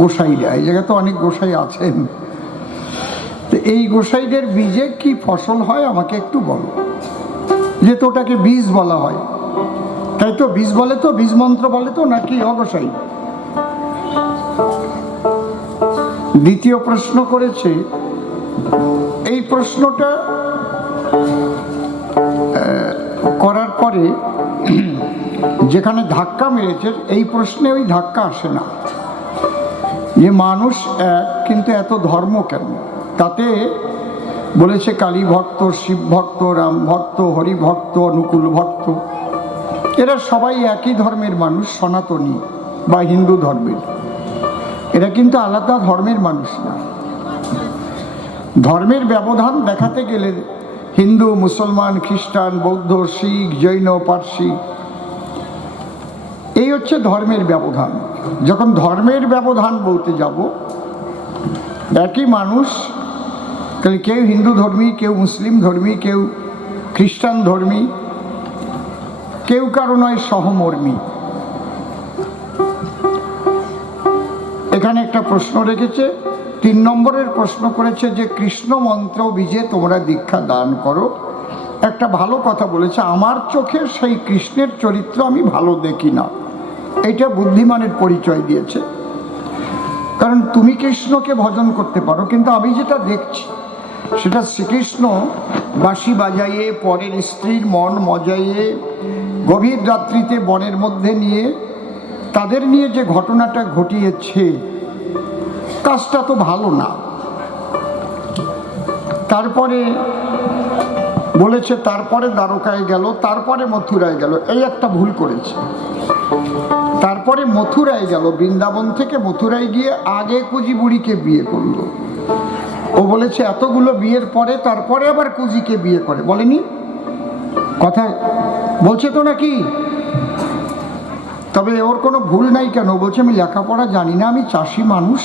গোসাইরা, এই জায়গায় তো অনেক গোসাই আছেন, তো এই গোসাইদের বীজে কি ফসল হয় আমাকে একটু বলো। যেহেতু ওটাকে বীজ বলা হয়, তাই তো বীজ বলে, তো বীজ মন্ত্র বলে তো নাকি অগোসাই? দ্বিতীয় প্রশ্ন করেছে, এই প্রশ্নটা করার পরে যেখানে ধাক্কা মেরেছে, এই প্রশ্নে ওই ধাক্কা আসে না যে মানুষ এক, কিন্তু এত ধর্ম কেন? তাতে বলেছে কালী ভক্ত, শিব ভক্ত, রাম ভক্ত, হরি ভক্ত, অনুকূল ভক্ত, এরা সবাই একই ধর্মের মানুষ, সনাতনী বা হিন্দু ধর্মের। এরা কিন্তু আলাদা ধর্মের মানুষ না। ধর্মের ব্যবধান দেখাতে গেলে হিন্দু, মুসলমান, খ্রিস্টান, বৌদ্ধ, শিখ, জৈন, পার্সি, এই হচ্ছে ধর্মের ব্যবধান। যখন ধর্মের ব্যবধান বলতে যাব, একই মানুষ, কেউ হিন্দু ধর্মী, কেউ মুসলিম ধর্মী, কেউ খ্রিস্টান ধর্মী, কেউ কারো নয় সহমর্মী। এখানে একটা প্রশ্ন রেখেছে, 3 নম্বরের প্রশ্ন করেছে যে কৃষ্ণ মন্ত্র বীজে তোমরা দীক্ষা দান করো। একটা ভালো কথা বলেছে, আমার চোখে সেই কৃষ্ণের চরিত্র আমি ভালো দেখি না, এটা বুদ্ধিমানের পরিচয় দিয়েছে। কারণ তুমি কৃষ্ণকে ভজন করতে পারো, কিন্তু আমি যেটা দেখছি সেটা শ্রীকৃষ্ণ বাঁশি বাজাইয়ে, পরের স্ত্রীর মন মজাইয়ে, গভীর রাত্রিতে বনের মধ্যে নিয়ে তাদের নিয়ে যে ঘটনাটা ঘটিয়েছে, কাজটা তো ভালো না। তারপরে বলেছে তারপরে দ্বারকায় গেল, তারপরে মথুরায় গেল, এই একটা ভুল করেছে। তারপরে মথুরায় গেল, বৃন্দাবন থেকে মথুরায় গিয়ে আগে কুজি বুড়িকে বিয়ে করলো। ও বলেছে এতগুলো বিয়ের পরে তারপরে আবার কুজিকে বিয়ে করে, বলেনি? কথা বলছে তো নাকি? তবে ওর কোনো ভুল নাই কেন? বলছে আমি লেখাপড়া জানি না, আমি চাষি মানুষ,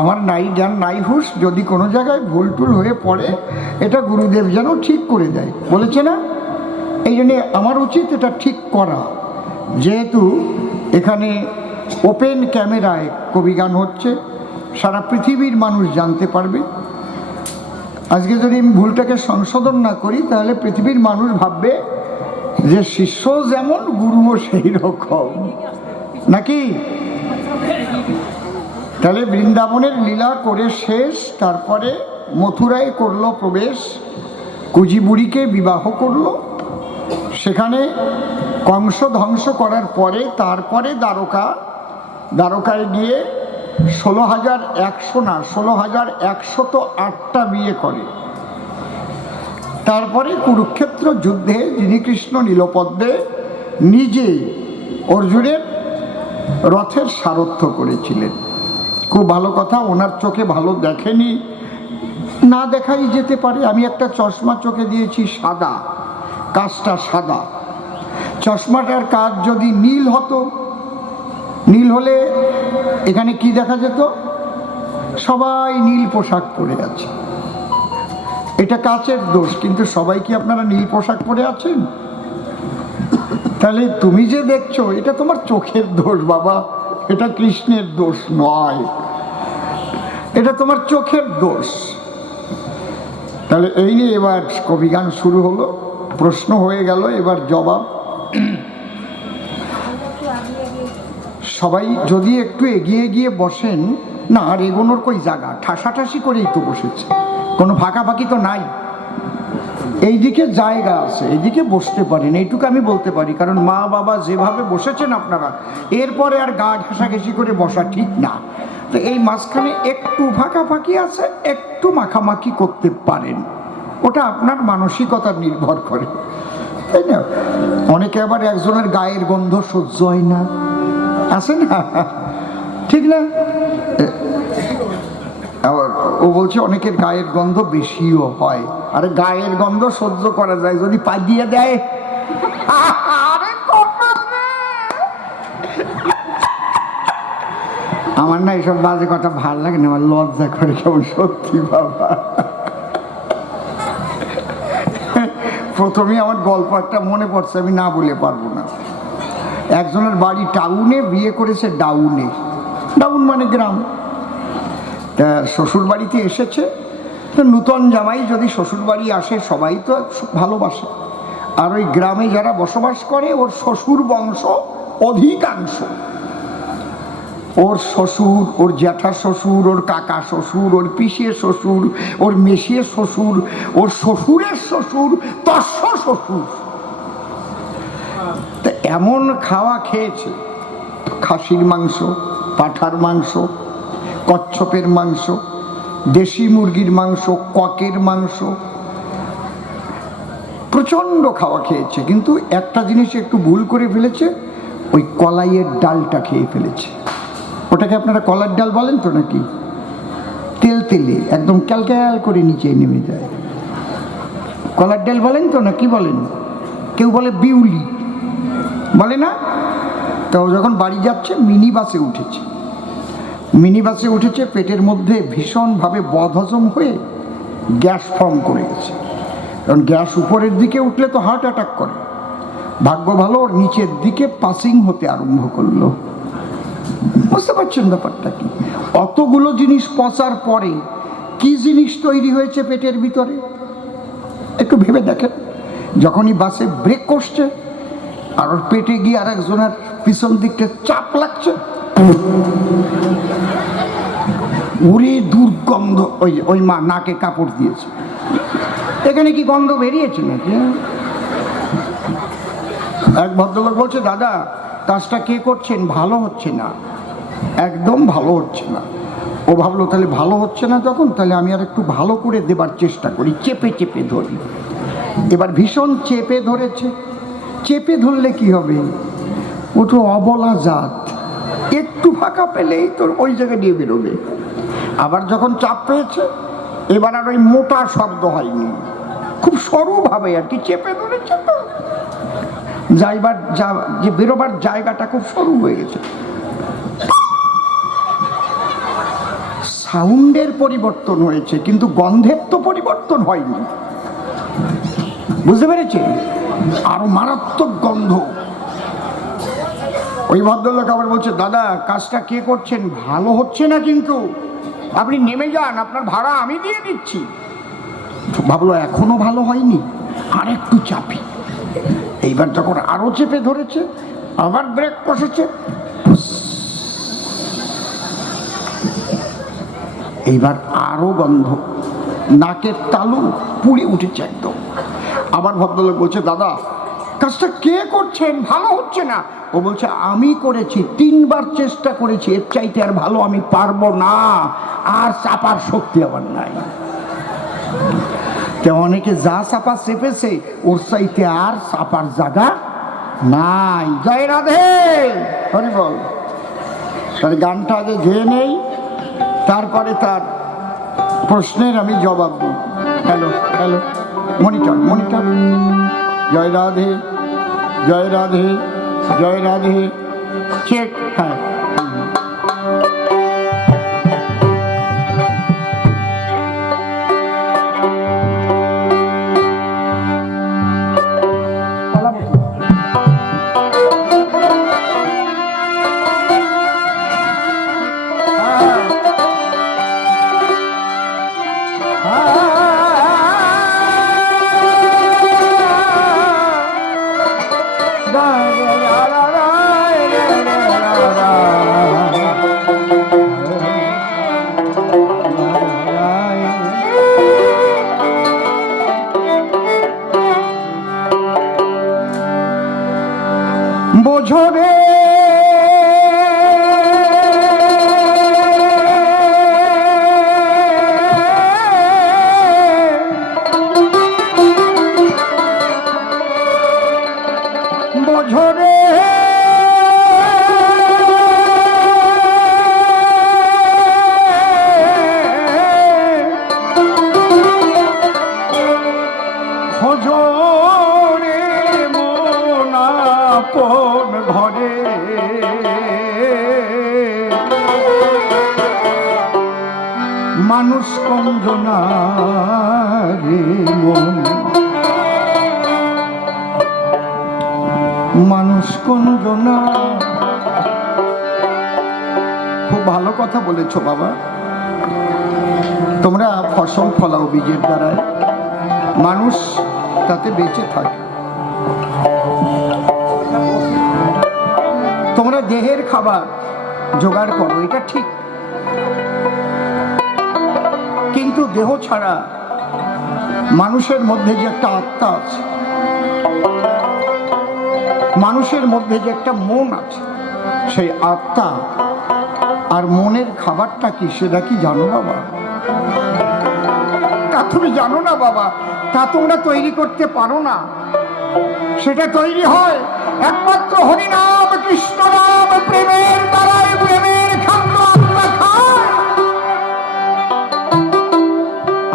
আমার নাই জ্ঞান নাই হুঁশ, যদি কোনো জায়গায় ভুল টুল হয়ে পড়ে এটা গুরুদেব যেন ঠিক করে দেয়, বলেছে না? এই জন্যে আমার উচিত এটা ঠিক করা। যেহেতু এখানে ওপেন ক্যামেরায় কবিগান হচ্ছে, সারা পৃথিবীর মানুষ জানতে পারবে। আজকে যদি আমি ভুলটাকে সংশোধন না করি, তাহলে পৃথিবীর মানুষ ভাববে যে শিষ্য যেমন গুরুও সেই রকম, নাকি? তাহলে বৃন্দাবনের লীলা করে শেষ, তারপরে মথুরায় করলো প্রবেশ, কুজি বুড়িকে বিবাহ করলো। সেখানে কংস ধ্বংস করার পরে তারপরে দ্বারকায় গিয়ে 16,100 না 16,108টা বিয়ে করে। তারপরে কুরুক্ষেত্র যুদ্ধে যিনি কৃষ্ণ নীলপদ্মে নিজে অর্জুনের রথের সারথ্য করেছিলেন। খুব ভালো কথা, ওনার চোখে ভালো দেখেনি, না দেখাই যেতে পারে। আমি একটা চশমা চোখে দিয়েছি সাদা, কাজটা সাদা, চশমাটার কাজ যদি নীল হতো, নীল হলে এখানে কি দেখা যেত? সবাই নীল পোশাক পরে আছে, এটা কাচের দোষ। কিন্তু সবাই কি আপনারা নীল পোশাক পরে আছেন? তাহলে তুমি যে দেখছো এটা তোমার চোখের দোষ বাবা, এটা কৃষ্ণের দোষ নয়, এটা তোমার চোখের দোষ। তাহলে এই নিয়ে এবার কবিগান শুরু হলো, প্রশ্ন হয়ে গেল, এবার জবাব। সবাই যদি একটু এগিয়ে গিয়ে বসেন না, আর এগোনোর কই জায়গা, ঠাসাঠাসি করেই তো বসেছে, কোনো ফাঁকাফাঁকি তো নাই। এইদিকে জায়গা আছে, এইদিকে বসতে পারেন, এইটুকু আমি বলতে পারি। কারণ মা বাবা যেভাবে বসেছেন আপনারা, এরপরে আর গা ঘেঁষাঘেঁষি করে বসা ঠিক না। তো এই মাঝখানে একটু ফাঁকাফাঁকি আছে, একটু মাখামাখি করতে পারেন, ওটা আপনার মানসিকতা নির্ভর করে, তাই না? অনেকে আবার একজনের গায়ের গন্ধ সহ্য হয় না, আছে না? ঠিক না? আবার ও বলছে অনেকের গায়ের গন্ধ বেশিও হয়। আরে গায়ের গন্ধ সহ্য করা যায় যদি পা দিয়ে দেয়। আমার না এইসব বাজে কথা ভাল লাগে না, আমার লজ্জা করে কেমন, সত্যি বাবা। প্রথমে আমার গল্প একটা মনে পড়ছে, আমি না বলে পারবো না। একজনের বাড়ি টাউনে, বিয়ে করেছে ডাউনে। ডাউন মানে গ্রাম। তা শ্বশুর বাড়িতে এসেছে, তো নূতন জামাই যদি শ্বশুর বাড়ি আসে সবাই তো ভালোবাসে। আর ওই গ্রামে যারা বসবাস করে ওর শ্বশুর বংশ অধিকাংশ, ওর শ্বশুর, ওর জ্যাঠা শ্বশুর, ওর কাকা শ্বশুর, ওর পিসির শ্বশুর, ওর মেসির শ্বশুর, ওর শ্বশুরের শ্বশুর, তস্য শ্বশুর। তা এমন খাওয়া খেয়েছে, খাসির মাংস, পাঁঠার মাংস, কচ্ছপের মাংস, দেশি মুরগির মাংস, ককের মাংস, প্রচণ্ড খাওয়া খেয়েছে। কিন্তু একটা জিনিস একটু ভুল করে ফেলেছে, ওই কলাইয়ের ডালটা খেয়ে ফেলেছে। ওটাকে আপনারা কলার ডাল বলেন তো নাকি? তেল তেলে একদম ক্যালক্যাল করে নিচে নেমে যায়, কলার ডাল বলেন তো না কি বলেন? কেউ বলে বিউলি, বলে না? তো যখন বাড়ি যাচ্ছে মিনি বাসে উঠেছে, মিনি বাসে উঠেছে, পেটের মধ্যে ভীষণভাবে বদহজম হয়ে গ্যাস ফর্ম করে গেছে। কারণ গ্যাস উপরের দিকে উঠলে তো হার্ট অ্যাটাক করে। ভাগ্য ভালো, ওর নিচের দিকে পাসিং হতে আরম্ভ করলো। বুঝতে পারছেন ব্যাপারটা কি? অতগুলো জিনিস পচার পরে কি জিনিস তৈরি হয়েছে পেটের ভিতরে একটু ভেবে দেখেন। যখনই বাসে ব্রেক করছে আর ওর পেটে গিয়ে আর একজনের পিছন দিকটা চাপ লাগছে, উড়ে দুর্গন্ধ। ওই ওই মা নাকে কাপড় দিয়েছে, এখানে কি গন্ধ বেরিয়েছে নাকি? এক ভদ্রলোক বলছে, দাদা কাজটা কে করছেন? ভালো হচ্ছে না, একদম ভালো হচ্ছে না। ও ভাবলো তাহলে ভালো হচ্ছে না যখন, তাহলে আমি আর একটু ভালো করে দেবার চেষ্টা করি, চেপে চেপে ধরি। এবার ভীষণ চেপে ধরেছে। চেপে ধরলে কি হবে? ও তো অবলা জাত, একটু ফাঁকা পেলেই তোর ওই জায়গায় নিয়ে বেরোবে। আবার যখন চাপ পেয়েছে, এবার আর ওই মোটা শব্দ হয়নি, খুব সরুভাবে আর কি চেপে ধরেছে, তো যাইবার যে বেরোবার জায়গাটা খুব সরু হয়ে গেছে। সাউন্ডের পরিবর্তন হয়েছে, কিন্তু গন্ধের তো পরিবর্তন হয়নি। বুঝতে পেরেছে? আরো মারাত্মক গন্ধ। ওই ভদ্রলোক আবার বলছে, দাদা কাজটা কে করছেন? ভালো হচ্ছে না, কিন্তু আপনি নেমে যান, আপনার ভাড়া আমি দিয়ে দিচ্ছি। ভাবলো এখনো ভালো হয়নি, আর একটু চাপি। এইবার যখন আরো চেপে ধরেছে, আবার ব্রেক কষেছে, এইবার আরো গন্ধ, নাকের তালু পুড়ে উঠেছে একদম। আবার ভদ্রলোক বলছে, দাদা কাজটা কে করছেন? ভালো হচ্ছে না। ও বলছে, আমি করেছি, 3 বার চেষ্টা করেছি, এর চাইতে আর ভালো আমি পারবো না, আর চাপার শক্তি আমার নাই। অনেকে যা চাপা চেপেছে ওর চাইতে আর চাপার জায়গা নাই। জয় রাধে, হরি বল। তার গানটা আগে গেয়ে নেই, তারপরে তার প্রশ্নের আমি জবাব দিই। Hello hello, monitor monitor. জয় রাধে, জয় রাধে, জয় রাধে, চেক। হ্যাঁ, বোঝো রে বোঝো রে, খোঁজো রে মন আপন ঘরে, মানুষ কঞ্জনা রে মন, মানুষ কঞ্জনা। খুব ভালো কথা বলেছো বাবা। তোমরা ফসল ফলাও বীজের দ্বারায়, মানুষ তাতে বেঁচে থাকে। তোমরা দেহের খাবার জোগাড় করো, এটা ঠিক, কিন্তু দেহ ছাড়া মানুষের মধ্যে যে একটা আত্মা আছে, মানুষের মধ্যে যে একটা মন আছে, সেই আত্মা আর মনের খাবারটা কি সেটা কি জানো বাবা? তা তুমি জানো না বাবা, তা তোমরা তৈরি করতে পারো না। সেটা তৈরি হয় একমাত্র হরিনাম কৃষ্ণ নাম প্রেমের দ্বারাই। প্রেমের খাদ্য আত্মা খায়।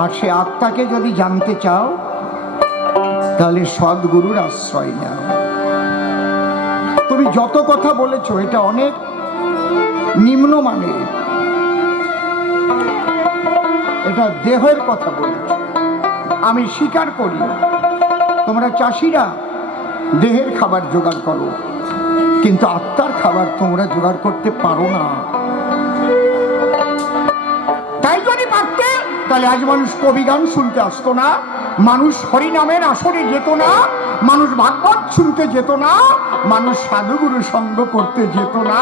আর সে আত্মাকে যদি জানতে চাও তাহলে সদ্গুরুর আশ্রয় নাও। তুমি যত কথা বলেছো এটা অনেক নিম্নমানের, এটা দেহের কথা বলেছ, আমি স্বীকার করি। তোমরা চাষিরা দেহের খাবার জোগাড় করো, কিন্তু আত্মার খাবার তোমরা জোগাড় করতে পারো না। তাই যদি পারতে তাহলে আজ মানুষ কবি গান শুনতে আসতো না, মানুষ হরিনামের আসরে যেত না, মানুষ ভাগবত শুনতে যেত না, মানুষ সাধুগুরু সঙ্গ করতে যেত না।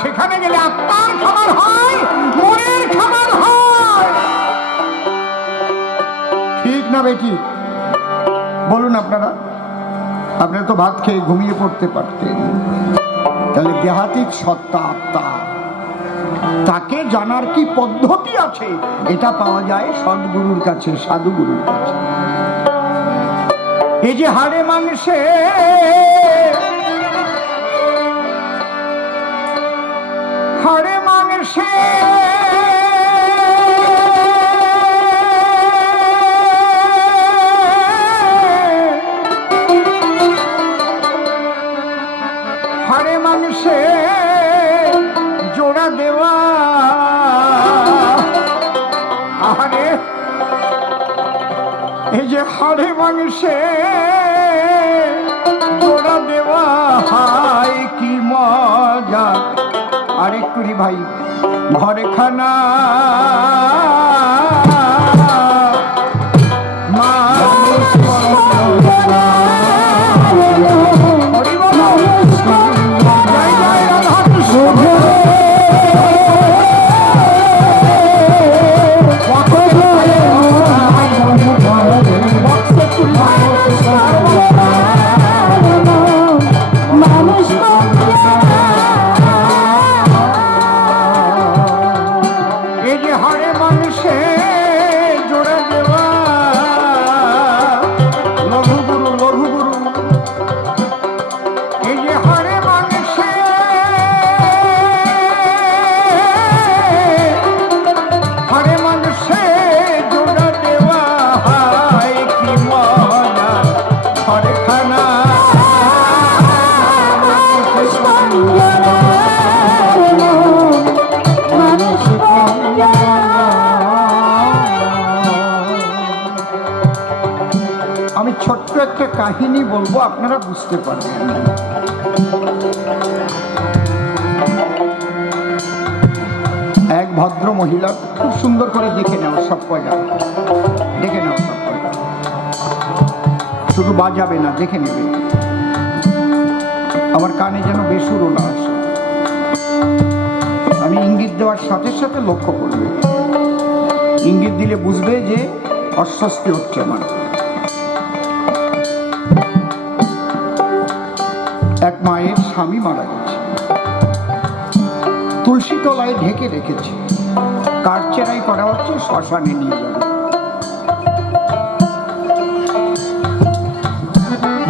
সেখানে গেলে আত্মার খাবার হয়, মনের খাবার হয়। ঠিক না বেটি? বলুন আপনারা। আপনারা তো ভাত খেয়ে ঘুমিয়ে পড়তে পারতেন। তাহলে দেহাতীত সত্তা আত্মা, তাকে জানার কি পদ্ধতি আছে? এটা পাওয়া যায় সদ্গুরুর কাছে, সাধুগুরুর কাছে। এই যে হাড়ে মাংসে হাড়ে মাংসে হাড়ে মাংসে জোড়া দেওয়া, আরে এই যে হাড়ে মাংসে জোড়া দেওয়া, হায় কি মজা। আরেকটুরি ভাই, ঘরে খানা কাহিনী বলবো, আপনারা বুঝতে পারবেন। এক ভদ্র মহিলা, খুব সুন্দর করে দেখে নাও সব কয়টা, দেখে নাও সব কয়টা, শুধু বাজাবে না, দেখে নেবে। আমার কানে যেন বেসুরো না আসে, আমি ইঙ্গিত দেওয়ার সাথে সাথে লক্ষ্য করবে। ইঙ্গিত দিলে বুঝবে যে অস্বস্তি হচ্ছে আমার। এক মায়ের স্বামী মারা গেছে, তুলসী তলায় ঢেকে রেখেছে, কাঠচেরাই করা হচ্ছে, শ্মশানে নিয়ে যাবে।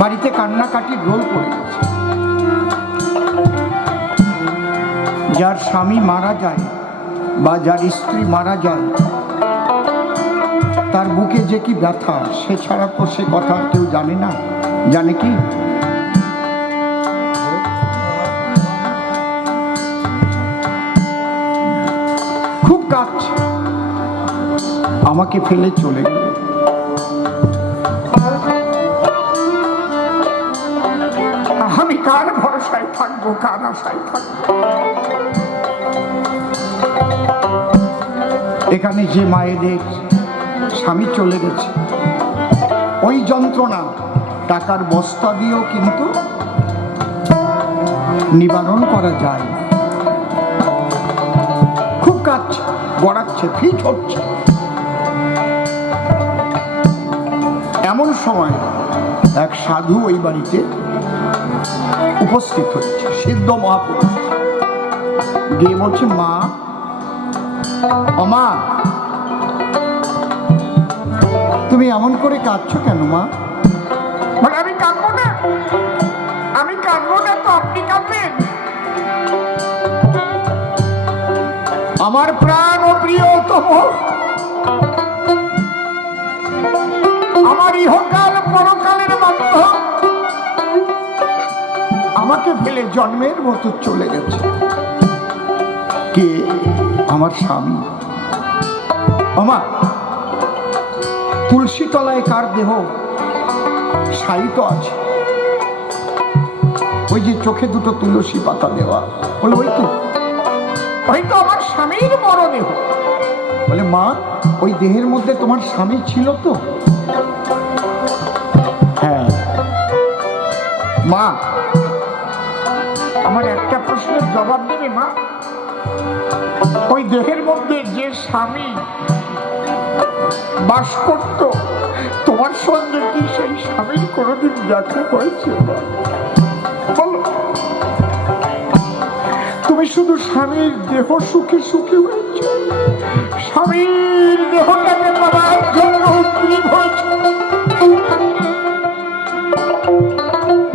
বাড়িতে কান্নাকাটির রোল পড়ে গেছে। যার স্বামী মারা যায় বা যার স্ত্রী মারা যায়, তার বুকে যে কি ব্যথা, সে ছাড়া তো সে কথা কেউ জানে না। জানে কি? খুব কাঁদছে, আমাকে ফেলে চলে গেলে। আমি কার ভরসায় থাকবো, কার আশায় থাকবো? এখানে যে মায়েদের স্বামী চলে গেছে, ওই যন্ত্রণা টাকার বস্তা দিয়েও কিন্তু নিবারণ করা যায় না। খুব কাঁদছে, গড়াচ্ছে, ফিট হচ্ছে। এমন সময় এক সাধু ওই বাড়িতে উপস্থিত হচ্ছে, সিদ্ধ মহাপুরুষ। গিয়ে বলছে, মা, মা, তুমি এমন করে কাঁদছো কেন মা? বলে, আমি কাঁদবো না, আমি কাঁদবো না তো আপনি কাঁদবেন? আমার প্রাণ ও প্রিয়তম, আমার ইহকাল পরকালের বান্ধব আমাকে ফেলে জন্মের মতো চলে গেছে। কে? আমার স্বামী। আমা, তুলসী তলায় কার দেহ শায়িত আছে? ওই যে চোখে দুটো তুলসী পাতা দেওয়া। বলে, ওই তো আমার স্বামীর মরদেহ। বলে, মা, ওই দেহের মধ্যে তোমার স্বামী ছিল তো? হ্যাঁ। মা, আমার একটা প্রশ্নের জবাব দেবে মা? ওই দেহের মধ্যে যে স্বামী বাস করত, তোমার সঙ্গে কি সেই স্বামীর কোনোদিন দেখা হয়েছে? বলো। তুমি শুধু স্বামীর দেহ সুখে সুখে হয়েছ, স্বামীর দেহটাকে পাওয়ার জন্য উদ্গ্রীব হয়েছ,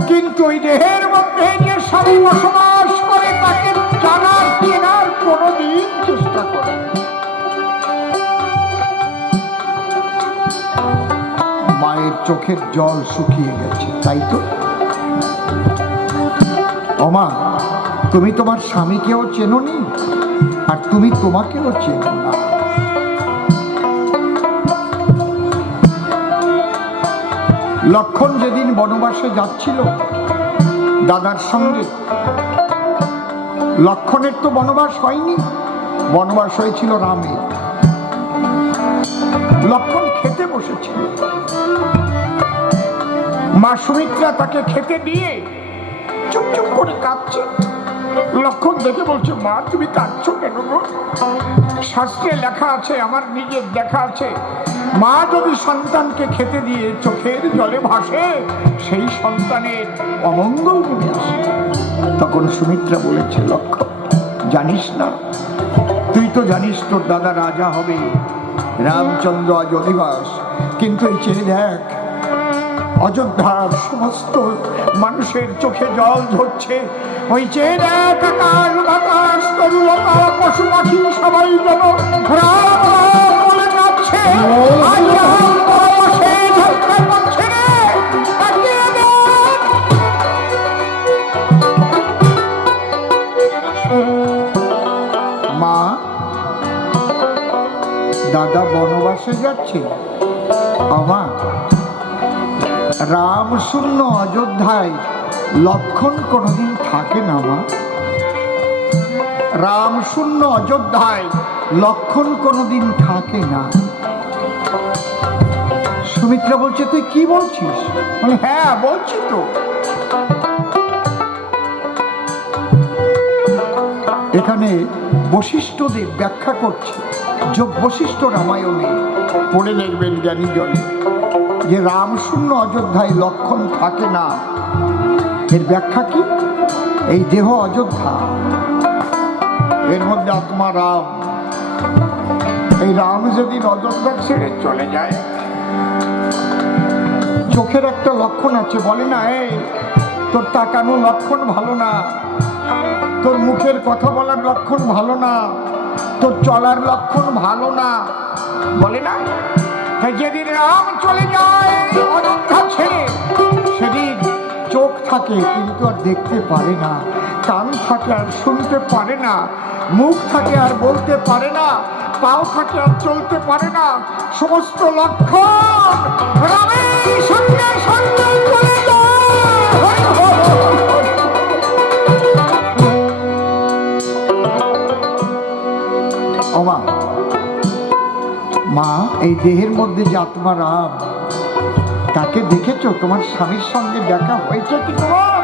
কিন্তু ওই দেহের মধ্যে যে স্বামী বসবাস করে তাকে জানার চেনার কোনোদিন চেষ্টা করে। মায়ের চোখের জল শুকিয়ে গেছে, তাই তো? ওমা, তুমি তোমার স্বামীকেও চেনোনি, আর তুমি তোমাকেও চেনো না। লক্ষণ যেদিন বনবাসে যাচ্ছিল দাদার সঙ্গে, লক্ষণের তো বনবাস হয়নি, বনবাস হয়েছিল রামের। লক্ষণ খেতে বসেছিল, মা সুমিত্রা তাকে খেতে দিয়ে চুপ চুপ করে কাঁদছে। লক্ষণ দেখে বলছে, মা, তুমি কাঁদছো কেন গো? শাস্ত্রে লেখা আছে, আমার নিজের দেখা আছে, মা যদি সন্তানকে খেতে দিয়ে চোখের জলে ভাসে, সেই সন্তানের অমঙ্গল নেমে আসে। তখন সুমিত্রা বলেছে, লক্ষণ, জানিস না? তুই তো জানিস তোর দাদা রাজা হবে, রামচন্দ্র আজ অধিবাস, কিন্তু এই চেয়ে দেখ, অযোধ্যার সমস্ত মানুষের চোখে জল ঝরছে। ওই চেয়ে দেখ, আকাশ বাতাস তরুলতা পশু পাখি সবাই যেন রাম রাম বলে যাচ্ছে। মা, দাদা বনবাসে যাচ্ছে। আমা, রাম শূন্য অযোধ্যায় লক্ষণ কোনোদিন থাকে না মা। রাম শূন্য অযোধ্যায় লক্ষণ কোনোদিন থাকে না। সুমিত্রা বলছে, তুই কি বলছিস? বলে, হ্যাঁ বলছি তো। এখানে বশিষ্ঠদেব ব্যাখ্যা করছে, যোগ বশিষ্ঠ রামায়ণে পড়ে দেখবেন জ্ঞানী জনে, যে রাম শূন্য অযোধ্যায় লক্ষণ থাকে না। এর ব্যাখ্যা কি? এই দেহ অযোধ্যা, এর মধ্যে আত্মা রাম। এই রাম যদি অযোধ্যা ছেড়ে চলে যায়, চোখের একটা লক্ষণ আছে, বলে না, এই তোর তাকানো লক্ষণ ভালো না, তোর মুখের কথা বলার লক্ষণ ভালো না, তোর চলার লক্ষণ ভালো না, বলে না? যেদিন রাম চলে যায় অযোধ্যা ছেড়ে, সেদিন চোখ থাকে কিন্তু আর দেখতে পারে না, কান থাকে আর শুনতে পারে না, মুখ থাকে আর বলতে পারে না, পাও থাকে আর চলতে পারে না। সমস্ত লক্ষণ রামের সঙ্গে সঙ্গে চলে যায়। মা, এই দেহের মধ্যে যে আত্মা রাম, তাকে দেখেছো? তোমার স্বামীর সঙ্গে দেখা হয়েছে কি তোমার?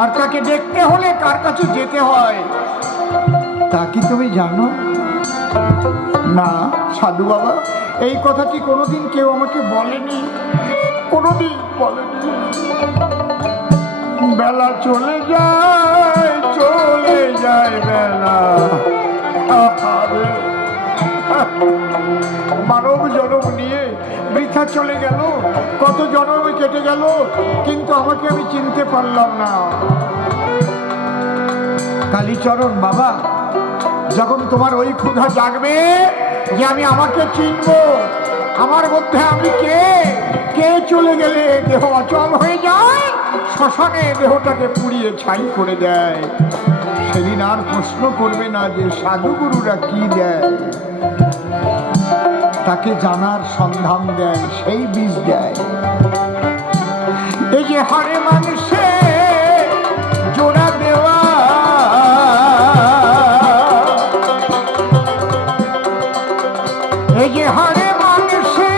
আর তাকে দেখতে হলে কার কাছে যেতে হয় তা কি তুমি জানো? না সাধু বাবা, এই কথাটি কোনোদিন কেউ আমাকে বলেনি, কোনোদিন বলেনি। বেলা চলে যায় বেলা, মানব জন্ম নিয়ে বৃথা চলে গেল, কত জন্ম কেটে গেল, কিন্তু আমাকে আমি চিনতে পারলাম না। কালীচরণ বাবা, যখন তোমার ওই ক্ষুধা জাগবে যে আমি আমাকে চিনবো, আমার মধ্যে আমি কে চলে গেলে দেহ অচল হয়ে যায়, শ্মশানে দেহটাকে পুড়িয়ে ছাই করে দেয়, সেদিন আর প্রশ্ন করবে না যে সাধুগুরুরা কি দেয়, তাকে জানার সন্ধান দেয়, সেই বীজ দেয়। এই যে হারে মানুষে জোড়া দেওয়া, এই যে হারে মানুষে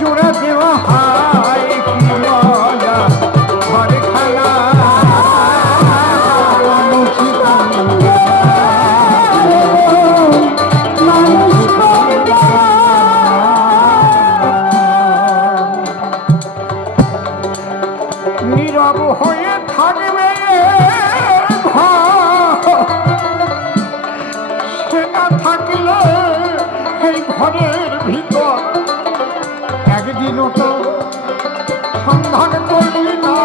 জোড়া দেওয়া হায় কি মজা, ঘরে খালা নীরব হয়ে থাকবে সে না থাকলে এই ঘরের ভিতর একদিনও তো সন্ধান করলি না।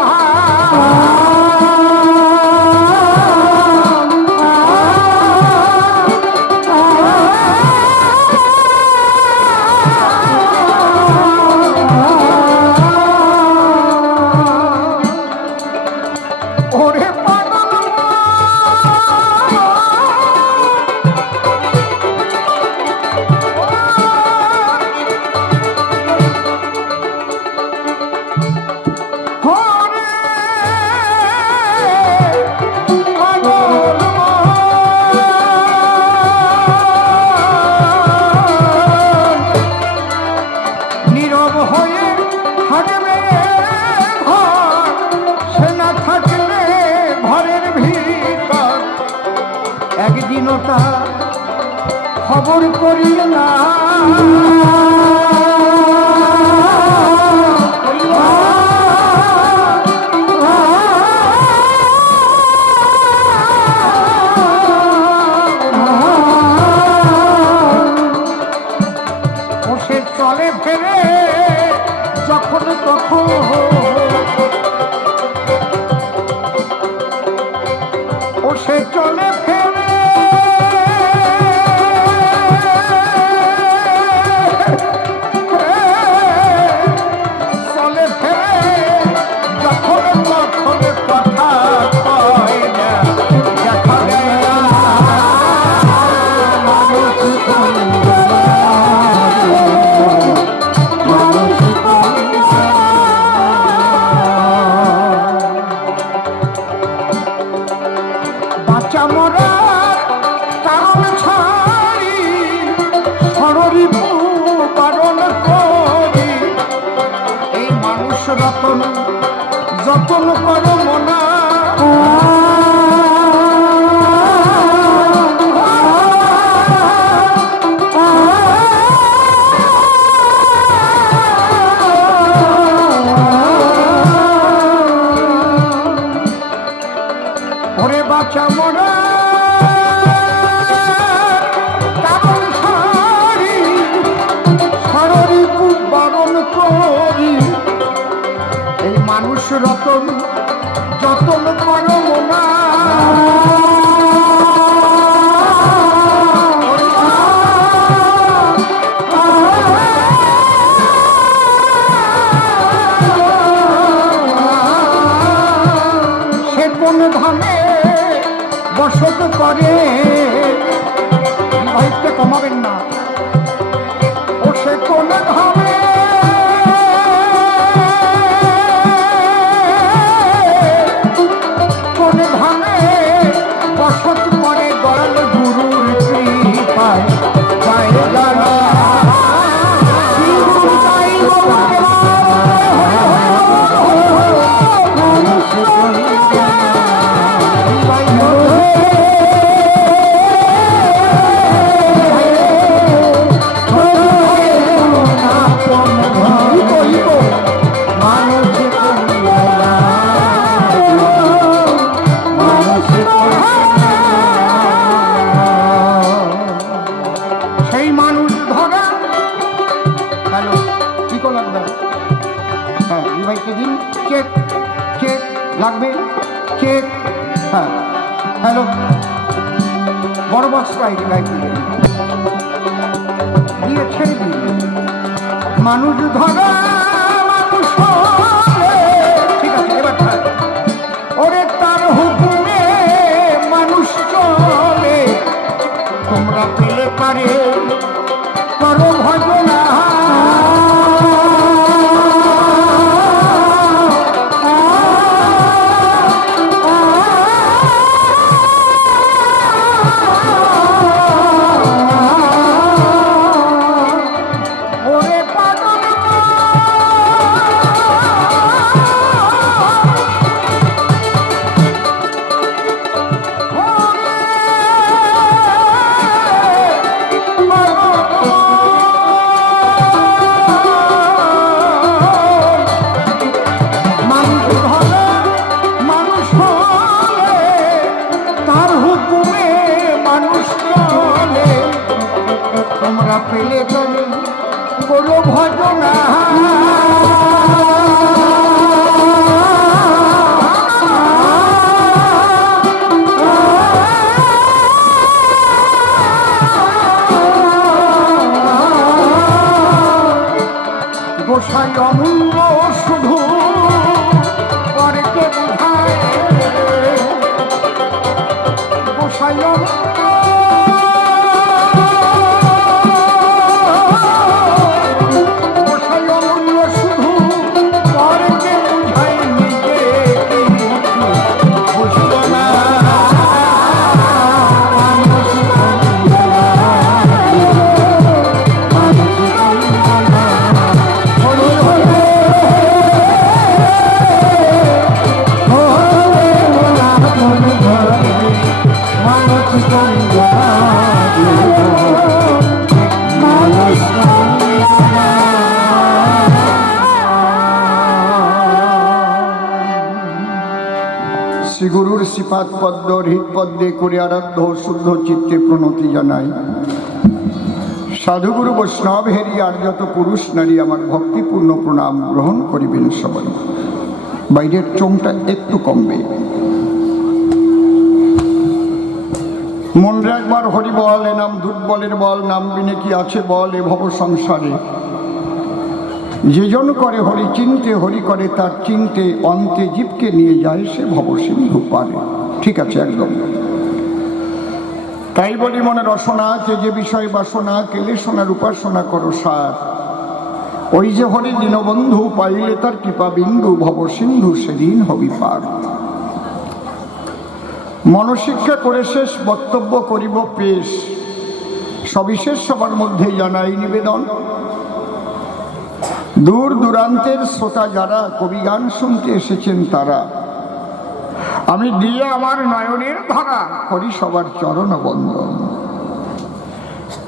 একদিনও তা খবর করি না। সে চলে ফেরে যখন তখন, ও সে চলে ফেরে যখন তখন কথা কয় না, বাঁচা মরার কারণ ছাড়ি সররি বারণ করি, এই মানুষ রতন যতন করো মনা, ওরে বাঁচা মরা কারণ ছাড়ি সররি বারণ করি, এই মানুষ রতন যতন করো মনা, সে কোন ধামে বসত করে, ভাইকে কমাবেন না, ও সে কোন ধামে চেক চেক লাগবে, চেক। হ্যাঁ, হ্যালো, বড় বক্সটা দিয়ে ছেড়ে দিন। মানুষ ধরা মানুষ হলে, ঠিক আছে এবার ওরে তার হুকুমে মানুষ চলে। তোমরা পেলে পারে করো ভজনা, পেলে চলে করো ভজনা। গোসাই অমূল্য শুধু পরকে বোঝায়, গোসাই অমূল্য শ্রীগুরুর শ্রীপাদ পদ্ম হৃৎপদ্মে করে আরাধ্য শুদ্ধ চিত্তে প্রণতি জানাই। সাধুগুরু বৈষ্ণব হেরি আর যত পুরুষ নারী আমার ভক্তিপূর্ণ প্রণাম গ্রহণ করিবেন সবাই। বাইরের চোংটা একটু কমবে। মন রাখবার হরি বল, এ নাম দুর্বলের বল, নাম বিনে কি আছে বল এ ভব সংসারে। যেজন করে হরি চিনতে, হরি করে তার চিনতে, অন্তে জীবকে নিয়ে যায় সে ভব সিন্ধু পারে। ঠিক আছে, একদম তাই বলি মনে রসনা আছে, যে বিষয় বাসনা কেলে সোনার উপাসনা করো সার। ওই যে হরি দীনবন্ধু পাইলে তার কৃপা বিন্দু, ভব সিন্ধু সেদিন হবি পার। মনশিক্ষা করে শেষ বক্তব্য করিব পেশ, সবিশেষ সবার মধ্যে জানাই নিবেদন। দূর দূরান্তের শ্রোতা যারা কবি গান শুনতে এসেছেন তারা, আমি দিয়ে আমার নয়নের ধারা করি সবার চরণ বন্দন।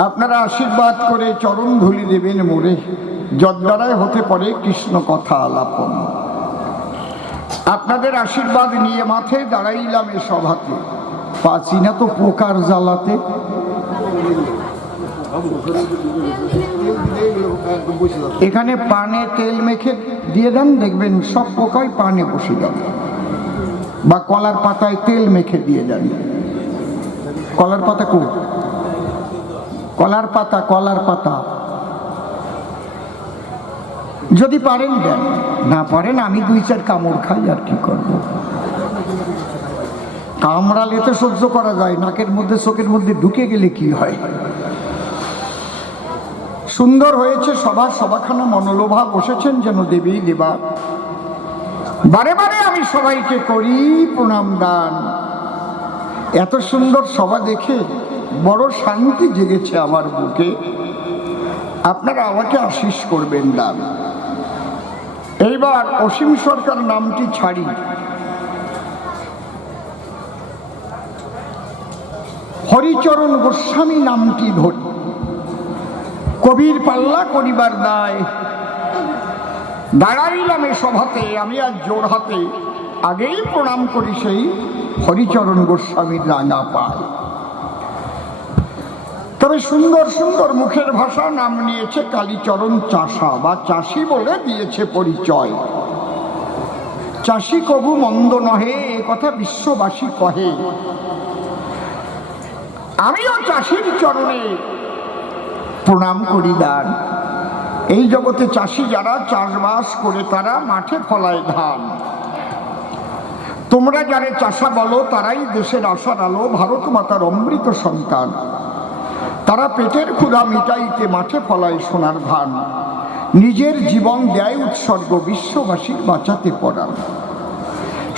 আপনারা আশীর্বাদ করে চরণ ধুলি দেবেন মোরে, যদ্বারায় হতে পারে কৃষ্ণ কথা আলাপন। আপনাদের আশীর্বাদ নিয়ে মাঠে দাঁড়াইলাম এ সভাতে, পাচ্ছি না তো পোকার জ্বালাতে। এখানে পানে তেল মেখে দিয়ে দেন, দেখবেন সব পোকাই পানে বসে যাবে। বা কলার পাতায় তেল মেখে দিয়ে দেন। কলার পাতা কো, কলার পাতা, কলার পাতা যদি পারেন দেন, না পারেন আমি 2-4 কামড় খাই, আর কি করব। কামড়ালে তো সহ্য করা যায়, নাকের মধ্যে চোখের মধ্যে ঢুকে গেলে কি হয়। সুন্দর হয়েছে সবার সভাখানা, মনোলোভা বসেছেন যেন দেবী দেবা। বারে বারে আমি সবাইকে করি প্রণাম দান। এত সুন্দর সভা দেখে বড় শান্তি জেগেছে আমার বুকে। আপনারা আমাকে আশীষ করবেন দান। এইবার অসীম সরকার নামটি ছাড়ি, হরিচরণ গোস্বামী নামটি ধরি। কবির পাল্লা করিবার দায়, দাঁড়াইলাম এ সভাতে আমি আজ জোর হাতে। আগেই প্রণাম করি সেই হরিচরণ গোস্বামীর রাঙা পায়। তবে সুন্দর সুন্দর মুখের ভাষা নাম নিয়েছে কালীচরণ চাষা, বা চাষি বলে দিয়েছে পরিচয়। চাষি কবু মন্দ নহে, এ কথা বিশ্ববাসী কহে। আমিও চাষির চরণে প্রণাম করি দান। এই জগতে চাষি যারা চাষবাস করে তারা মাঠে ফলায় ধান। তোমরা যারা চাষা বলো তারাই দেশের আশার আলো, ভারত মাতার অমৃত সন্তান। তারা পেটের ক্ষুধা মিটাইতে মাঠে ফলায় সোনার ধান। নিজের জীবন দেয় উৎসর্গ, বিশ্ববাসীর বাঁচাতে পড়ান।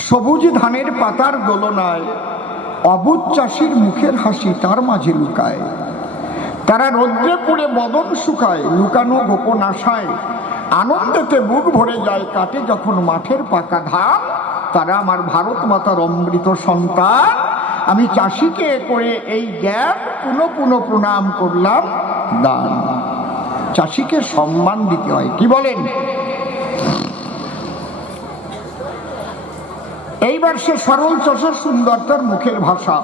সবুজ ধানের পাতার দোলনায় অবুঝ চাষির মুখের হাসি তার মাঝে লুকায়। তারা রৌদ্রে পুড়ে বদন শুকায়, লুকানো গোপন আশায় আনন্দেতে বুক ভরে যায়। কাটে যখন মাঠের পাকা ধান, তারা আমার ভারত মাতার অমৃত সন্তান। আমি চাষিকে করে এই জ্ঞান পুনঃ পুনঃ প্রণাম করলাম দান। চাষিকে সম্মান দিতে হয়, কি বলেন? এইবার সে সরল চাষা সুন্দর তার মুখের ভাষা,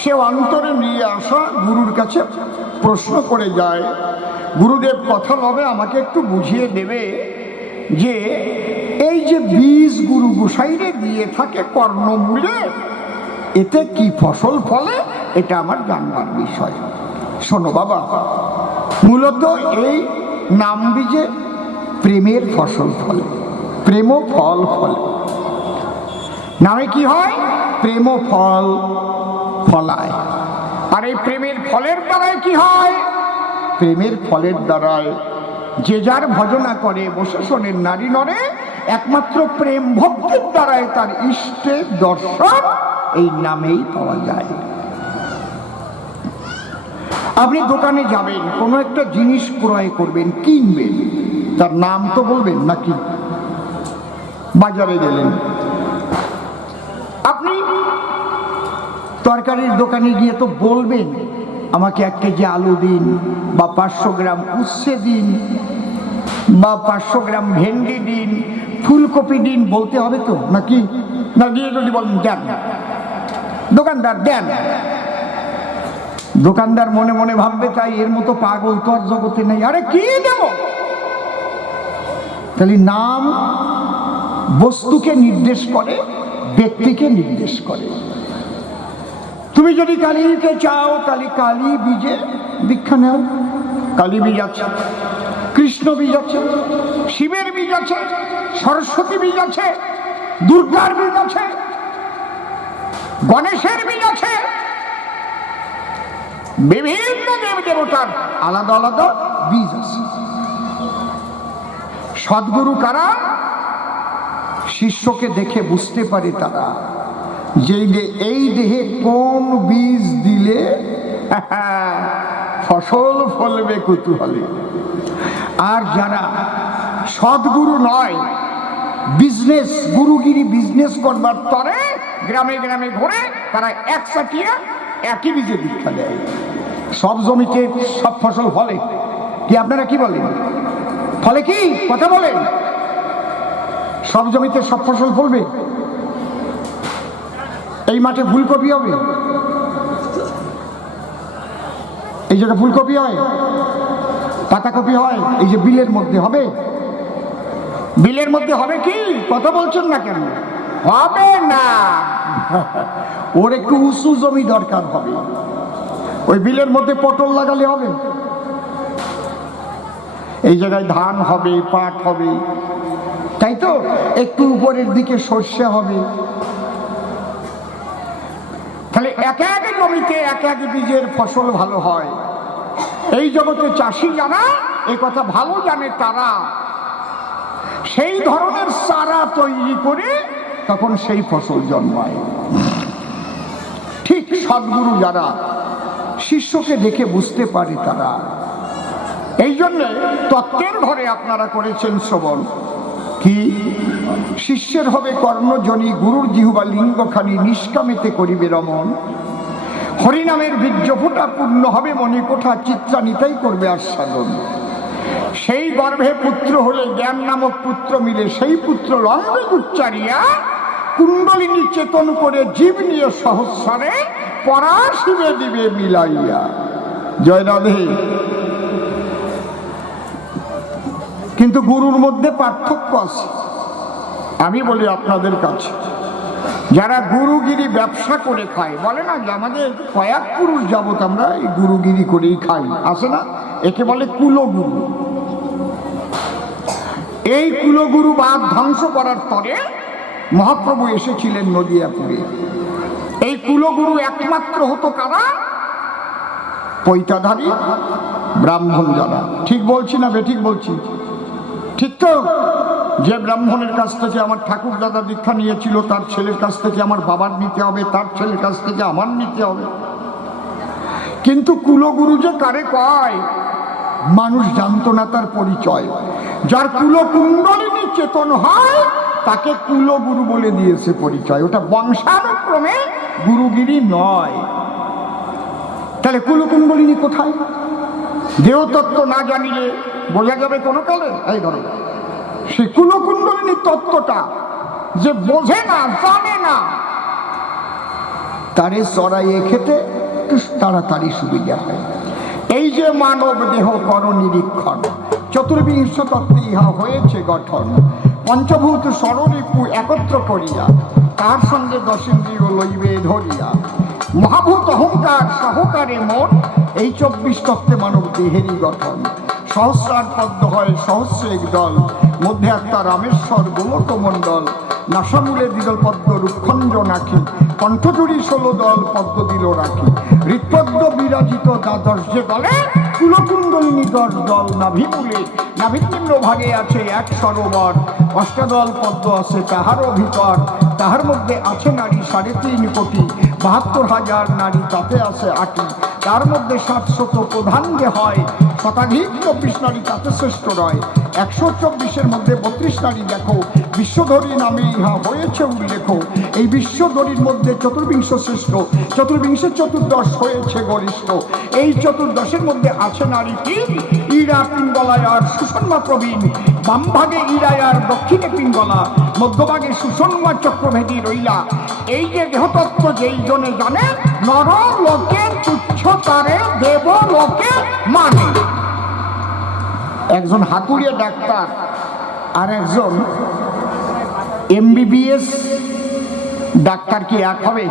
সে অন্তরে নিয়ে আসা গুরুর কাছে প্রশ্ন করে যায়। গুরুদেব কথা হবে আমাকে একটু বুঝিয়ে দেবে যে এই যে বীজ গুরু গোসাইরে দিয়ে থাকে কর্ণমূলে, এতে কি ফসল ফলে? এটা আমার জানবার বিষয়। শোনো বাবা, মূলত এই নাম বীজে প্রেমের ফসল ফলে, প্রেম ফল ফলে। নামে কি হয়? প্রেম ফল ফলায়। আর এই প্রেমের ফলের দ্বারায় কি হয়? প্রেমের ফলের দ্বারায় যে যার ভজনা করে বসে শোনেন নারী নরে, একমাত্র প্রেম ভক্তির দ্বারায় তার ইষ্টের দর্শন এই নামেই পাওয়া যায়। আপনি দোকানে যাবেন, কোনো একটা জিনিস ক্রয় করবেন, কিনবেন, তার নাম তো বলবেন নাকি? বাজারে গেলেন, আপনি তরকারির দোকানে গিয়ে তো বলবেন আমাকে 1 কেজি আলু দিন, বা 500 গ্রাম উচ্ছে দিন, বা 500 গ্রাম ভেন্ডি দিন, ফুলকপি দিন, বলতে হবে তো নাকি? না গিয়ে যদি বলেন দেন, দোকানদার দেন, দোকানদার মনে মনে ভাববে তাই এর মতো পাগল তো আর জগতে নেই, আরে কি দেব? তাহলে নাম বস্তুকে নির্দেশ করে, ব্যক্তিকে নির্দেশ করে। তুমি যদি কালীকে চাও তাহলে কালী বীজে দীক্ষা নেও। কালী বীজ আছে, কৃষ্ণ বীজ আছে, শিবের বীজ আছে, সরস্বতী বীজ আছে, দুর্গার বীজ আছে, গণেশের বীজ আছে, বিভিন্ন দেব দেবতার আলাদা আলাদা বীজ আছে। সদ্গুরু কারা? শিষ্যকে দেখে বুঝতে পারে তারা যে এই দেহে কোন বীজ দিলে ফসল ফলবে কুতূহলে। আর যারা সদ্গুরু নয়, বিজনেস গুরুগিরি বিজনেস করবার তরে গ্রামে গ্রামে ঘুরে তারা একসাথে একই বীজে দীক্ষা দেয়। সব জমিতে সব ফসল ফলে কি? আপনারা কি বলেন? ফলে কি? কথা বলেন। সব জমিতে সব ফসল ফলবে? এই মাঠে ফুলকপি হবে, এই জায়গায় ফুলকপি হয়, পাতাকপি হয়, এই যে বিলের মধ্যে হবে, বিলের মধ্যে হবে কি? কথা বলছেন না কেন? হবে না। ওর একটু উঁচু জমি দরকার হবে। ওই বিলের মধ্যে পটল লাগালে হবে? এই জায়গায় ধান হবে, পাট হবে, তাই তো? একটু উপরের দিকে সর্ষে হবে। তাহলে এক এক জমিতে এক এক বীজের ফসল ভালো হয়। এই জগতে চাষি যারা এই কথা ভালো জানে, তারা সেই ধরনের চারা তৈরি করে তখন সেই ফসল জন্মায়। ঠিক সদ্গুরু যারা শিষ্যকে দেখে বুঝতে পারে তারা। এই জন্য তত্ত্বের ঘরে আপনারা করেছেন শ্রবণ কি? শিষ্যের হবে কর্ণজনী, গুরুর জিহ্বা লিঙ্গখানি, নিষ্কামেতে করিবে রমণ। হরিনামের বীর্য ফোঁটা পূর্ণ হবে মণিকোঠা, চিত্রানিতাই করবে আস্বাদন। সেই গর্ভে পুত্র হলে জ্ঞান নামক পুত্র মিলে, সেই পুত্র লম্বে উচ্চারিয়া কুণ্ডলিনী চেতন করে জীব নিয়ে সহস্রে পরাশিবে দিবে মিলাইয়া। জয় রাধে। কিন্তু গুরুর মধ্যে পার্থক্য আছে। আমি বলি আপনাদের কাছে, যারা গুরুগিরি ব্যবসা করে খায়, বলে না যে আমাদের কয়েক পুরুষ যাবত আমরা এই গুরুগিরি করেই খাই, আছে না, একে বলে কুলগুরু। এই কুলগুরু বাদ ধ্বংস করার পরে মহাপ্রভু এসেছিলেন নদিয়াপুরে। এই কুলগুরু একমাত্র হতো কারা? পৈতাধারী ব্রাহ্মণ যারা। ঠিক বলছি না বেঠিক বলছি? ঠিক তো? যে ব্রাহ্মণের কাছ থেকে আমার ঠাকুর দাদা দীক্ষা নিয়েছিল, তার ছেলের কাছ থেকে আমার বাবার নিতে হবে, তার ছেলের কাছ থেকে আমার নিতে হবে। কিন্তু কুলগুরু যে কারে কয় মানুষ জানতো না তার পরিচয়। যার কুলকুণ্ডলিনী চেতন হয় তাকে কুলগুরু বলে দিয়েছে পরিচয়। ওটা বংশানুক্রমে গুরুগিরি নয়। তাহলে কুলকুণ্ডলিনী কোথায়? দেহতত্ত্ব না জানিলে বোঝা যাবে কোনো কালে? এই ধরো সেই কুলকুণ্ডলিনী তত্ত্বটা যে বোঝে না, জানে না, তারে চড়াইয়ে খেতে তাড়াতাড়ি সুবিধা হয়। এই যে মানব দেহ কর নিরীক্ষণ, চতুর্বিংশ তত্ত্বে ইহা হয়েছে গঠন। পঞ্চভূত ষড়রিপু একত্র করিয়া, তার সঙ্গে দশেন্দ্রিয় লইবে ধরিয়া। মহাভূত অহংকার সহকারে মন, এই 24 তত্ত্বে মানব দেহেরই গঠন। সহস্রার পদ্ম হয় সহস্রেক দল, মধ্যে একটা রামেশ্বর গোলকমণ্ডল। নাসামূলে দিল পদ্ম রুক্ষঞ্জ নাকি, কণ্ঠজুড়ি 16 দল পদ্ম দিল রাখি। হৃৎপদ্ম বিরাজিত দ্বাদশ যে দলে, কুলকুণ্ডলিনী 10 দল নাভিমূলে। নাভির নিম্ন ভাগে আছে এক সরোবর, অষ্টাদল পদ্ম আছে তাহারও ভিতর। তাহার মধ্যে আছে নারী 3.5 কোটি, 72,000 নারী তাতে আছে 8টি। তার মধ্যে 700 প্রধান যে হয়, শতাধিক 24 নারী তাতে শ্রেষ্ঠ রয়। 124-এর মধ্যে 32 নারী দেখো, বিশ্বধরী নামে ইহা হয়েছে উল্লেখ। এই বিশ্বধরীর মধ্যে চতুর্বিংশ শ্রেষ্ঠ, চতুর্বিংশের 14 হয়েছে গরিষ্ঠ। এই 14-এর মধ্যে আছে নারী 3, ইরা পিঙ্গলায় আর সুষন্মা প্রবীণ। বাম ভাগে ইরায় আর দক্ষিণে পিঙ্গলা, মধ্যভাগে সুষন্মা চক্রভেদী রইলা। এই যে দেহতত্ত্ব যেই জনে জানে, নর লোকে তুচ্ছ তারে দেব লোকে মানে। একজন হাতুড়িয়া ডাক্তার আর একজন MBBS ডাক্তার কি এক হবে?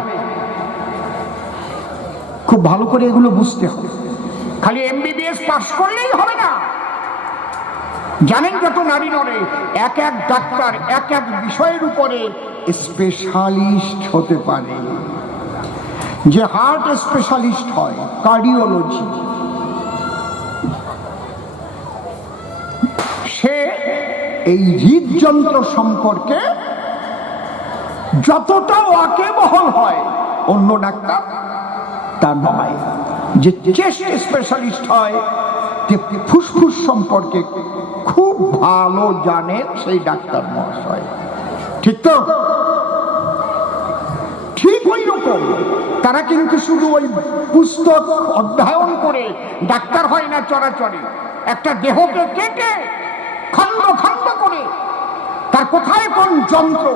খুব ভালো করে এগুলো বুঝতে হবে। খালি MBBS পাস করলেই হবে না। জানেন যত নারী নরে, এক এক ডাক্তার এক এক বিষয়ের উপরে স্পেশালিস্ট হতে পারে। যে হার্ট স্পেশালিস্ট হয়, কার্ডিওলজি, সে এই হৃদযন্ত্র সম্পর্কে যতটা ওয়াকিবহাল হয় অন্য ডাক্তার তা নয়। যে চেস্ট স্পেশালিস্ট হয়, যে ফুসফুস সম্পর্কে খুব ভালো জানে সেই ডাক্তার মহাশয়। ঠিক তো? ঠিক ওই রকম তারা কিন্তু শুধু ওই পুস্তক অধ্যয়ন করে ডাক্তার হয় না চরাচরে। একটা দেহকে কেটে খণ্ড খণ্ড করে তার কোথায় কোন যন্ত্র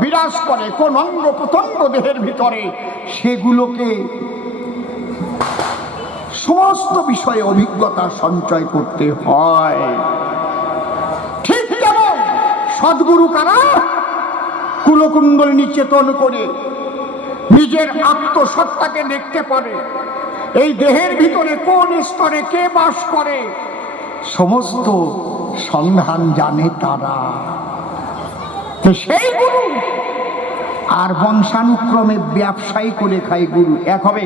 বিরাজ করে, কোন অঙ্গ প্রত্যঙ্গ দেহের ভিতরে, সেগুলোকে সমস্ত বিষয়ে অভিজ্ঞতা সঞ্চয় করতে হয়। ঠিক যেমন সদ্গুরু কারা? কুলকুণ্ডলিনী চেতন করে নিজের আত্মসত্তাকে দেখতে পারে। এই দেহের ভিতরে কোন স্তরে কে বাস করে, সমস্ত সন্ধান জানে তারা। তো সেই গুরু আর বংশানুক্রমে ব্যবসায়ী করে খায় গুরু এক হবে?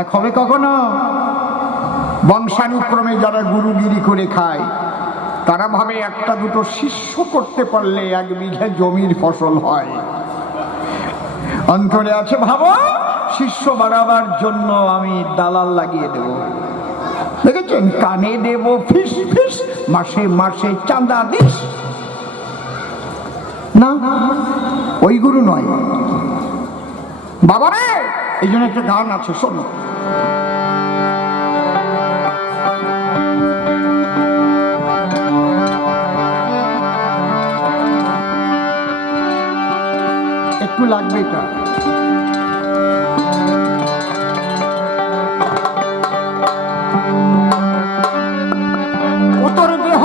এক হবে কখনো? বংশানুক্রমে যারা গুরুগিরি করে খায় তারা ভাবে একটা দুটো শিষ্য করতে পারলে 1 বিঘা জমির ফসল হয়। অন্তরে আছে ভাবো, শিষ্য বাড়াবার জন্য আমি দালাল লাগিয়ে দেব। দেখেছেন, কানে দেব ফিস ফিস, মাসে মাসে চাঁদা দিস। না, ওই গুরু নয় বাবারে। এই জন্য একটা গান আছে, শোনো। একটু লাগবে এটা। উত্তর দেহ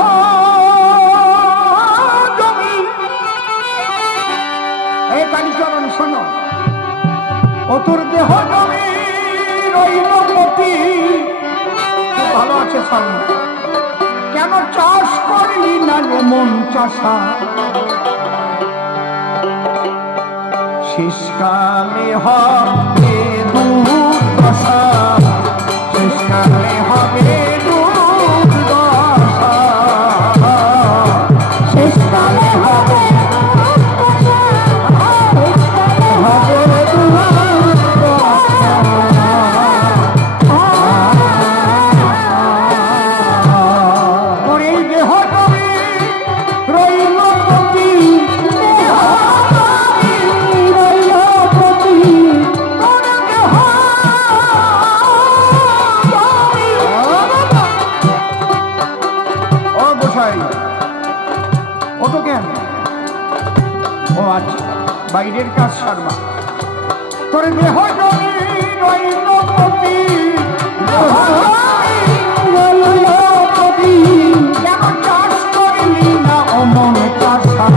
বলছে সালমা, কেন চাষ করলি না রে মন চাষা, শেষকালে হবে দুর্দশা, শেষকালে হবে দুর্দশা, শেষকালে হবে বাইরের কাজ সারবা, তোর দেহ জমি রইল পতি, কেন চাষ করলি না অমন চাষা,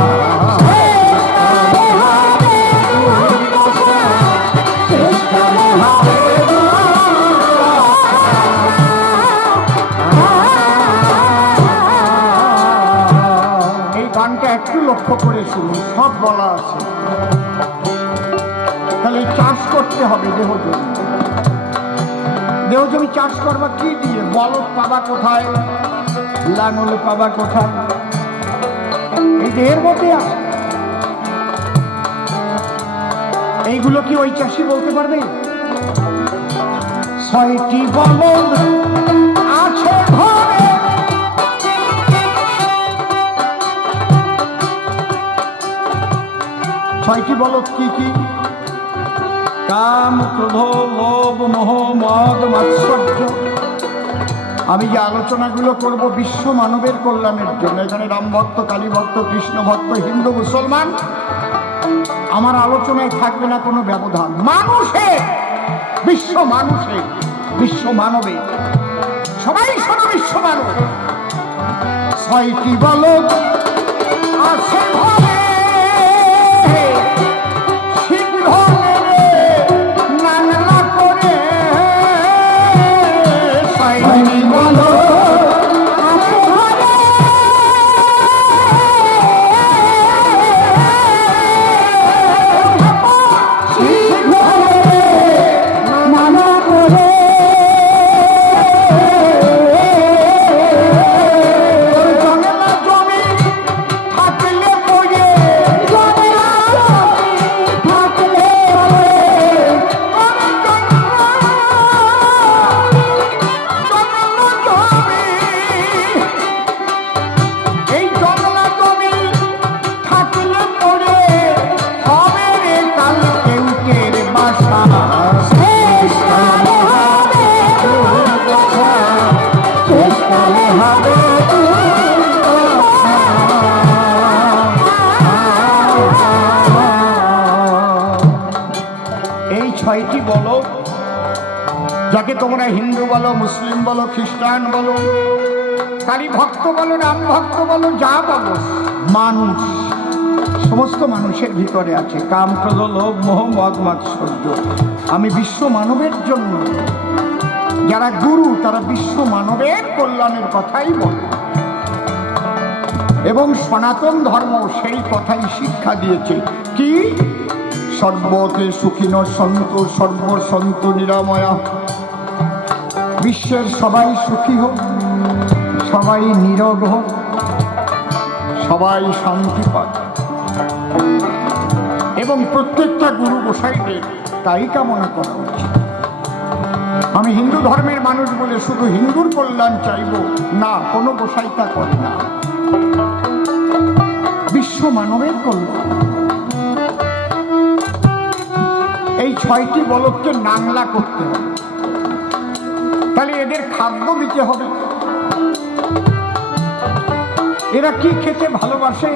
এই গানটা একটু লক্ষ্য করে শুনুন, সব বলা আছে। তাহলে চাষ করতে হবে দেহ জমি, দেহ জমি চাষ করবা কি দিয়ে? বলদ পাবা কোথায়, লাঙল পাবা কোথায়? এই দেহের মধ্যে আছে। এইগুলো কি ওই চাষি বলতে পারবে? 6টি বলদ আছে ঘরে, 6টি বলদ কি কি? কাম, ক্রোধ, লোভ, মোহ, মদ, মাৎসর্য। আমি যে আলোচনাগুলো করব বিশ্ব মানবের কল্যাণের জন্য, এখানে রাম ভক্ত, কালী ভক্ত, কৃষ্ণ ভক্ত, হিন্দু, মুসলমান, আমার আলোচনায় থাকবে না কোনো ব্যবধান। মানুষের, বিশ্ব মানুষের, বিশ্ব মানবের, সবাই শোনো, বিশ্ব মানব। 6টি বলদ আছে ঘরে, যাকে তোমরা হিন্দু বলো, মুসলিম বলো, খ্রিস্টান বলো, কালী ভক্ত বলো, রাম ভক্ত বলো, যা বলো, মানুষ, সমস্ত মানুষের ভিতরে আছে কাম, ক্রোধ, লোভ, মোহ, মদ, মাৎসর্য। আমি বিশ্ব মানবের জন্য, যারা গুরু তারা বিশ্ব মানবের কল্যাণের কথাই বলে, এবং সনাতন ধর্ম সেই কথাই শিক্ষা দিয়েছে। কি? সর্বতে সুখিন সন্তু, সর্বসন্ত নিরাময়া। বিশ্বের সবাই সুখী হোক, সবাই নীরব হোক, সবাই শান্তি পাক, এবং প্রত্যেকটা গুরু গোসাইদের তাই কামনা করা উচিত। আমি হিন্দু ধর্মের মানুষ বলে শুধু হিন্দুর কল্যাণ চাইব না, কোনো গোসাই তা করে না। বিশ্ব মানবের কল্যাণ। এই 6টি বলদকে নাংলা করতে হবে, তাহলে এদের খাদ্য দিতে হবে। এরা কি খেতে ভালোবাসে,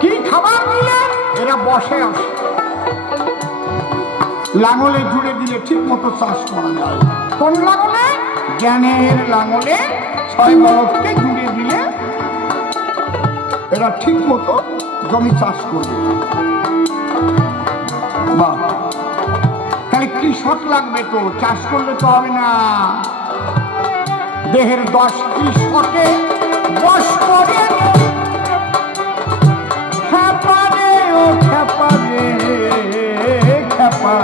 কি খাবার দিলে এরা বসে আসে। লাঙলে জুড়ে দিলে ঠিক মতো চাষ করা যায়। কোন লাঙলে? জ্ঞানের লাঙলে 6 বলদকে জুড়ে দিলে এরা ঠিক মতো জমি চাষ করবে। বাহ, তাহলে কৃষক লাগবে তো, চাষ করলে তো হবে না। দেহের 10টি শকে বশ করে খেপা রে ও খেপা রে খেপা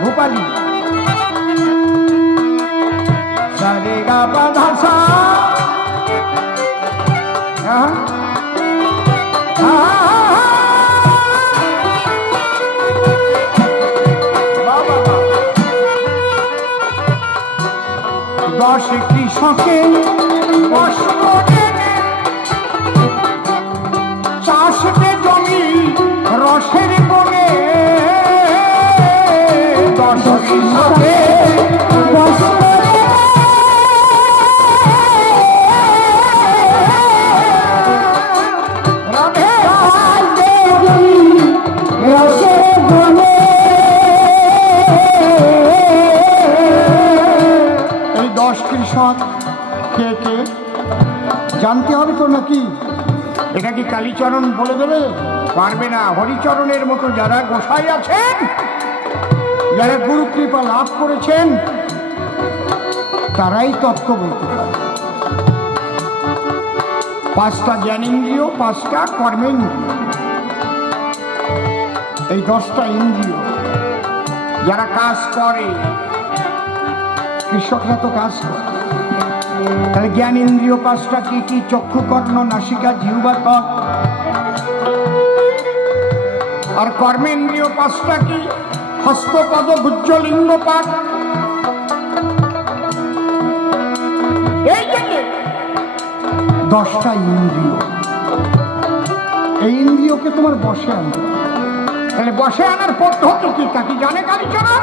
ভূপালী সারে গা বাধা সা দশ কৃষকে বশ করে চাষতে জমি রসের বনে 10 কৃষকে বশ করে রসের বনে এই 10 কৃষক কে কে জানতে হবে তো নাকি? এটা কি কালীচরণ বলে দেবে? পারবে না। হরিচরণের মতো যারা গোসাই আছেন, যারা গুরু কৃপা লাভ করেছেন, তারাই তত্ত্ব বলতে পারে। 5টা জ্ঞানেন্দ্রিয়, 5টা কর্মেন্দ্রিয়, এই 10টা ইন্দ্রিয় যারা কাজ করে, কৃষকরা তো কাজ করে। তাহলে জ্ঞানেন্দ্রিয় 5টা কি কি? চক্ষু, কর্ণ, নাসিকা, জিহ্বা, ত্বক। আর কর্মেন্দ্রিয় 5টা কি? হস্ত, পদ, ভুজ, লিঙ্গ, পাক। এই যে 10টা ইন্দ্রিয়, এই ইন্দ্রিয়কে তোমার বশে আনতে হবে। তাহলে বশে আনার পদ্ধতি কি তা কি জানে কালীচরণ?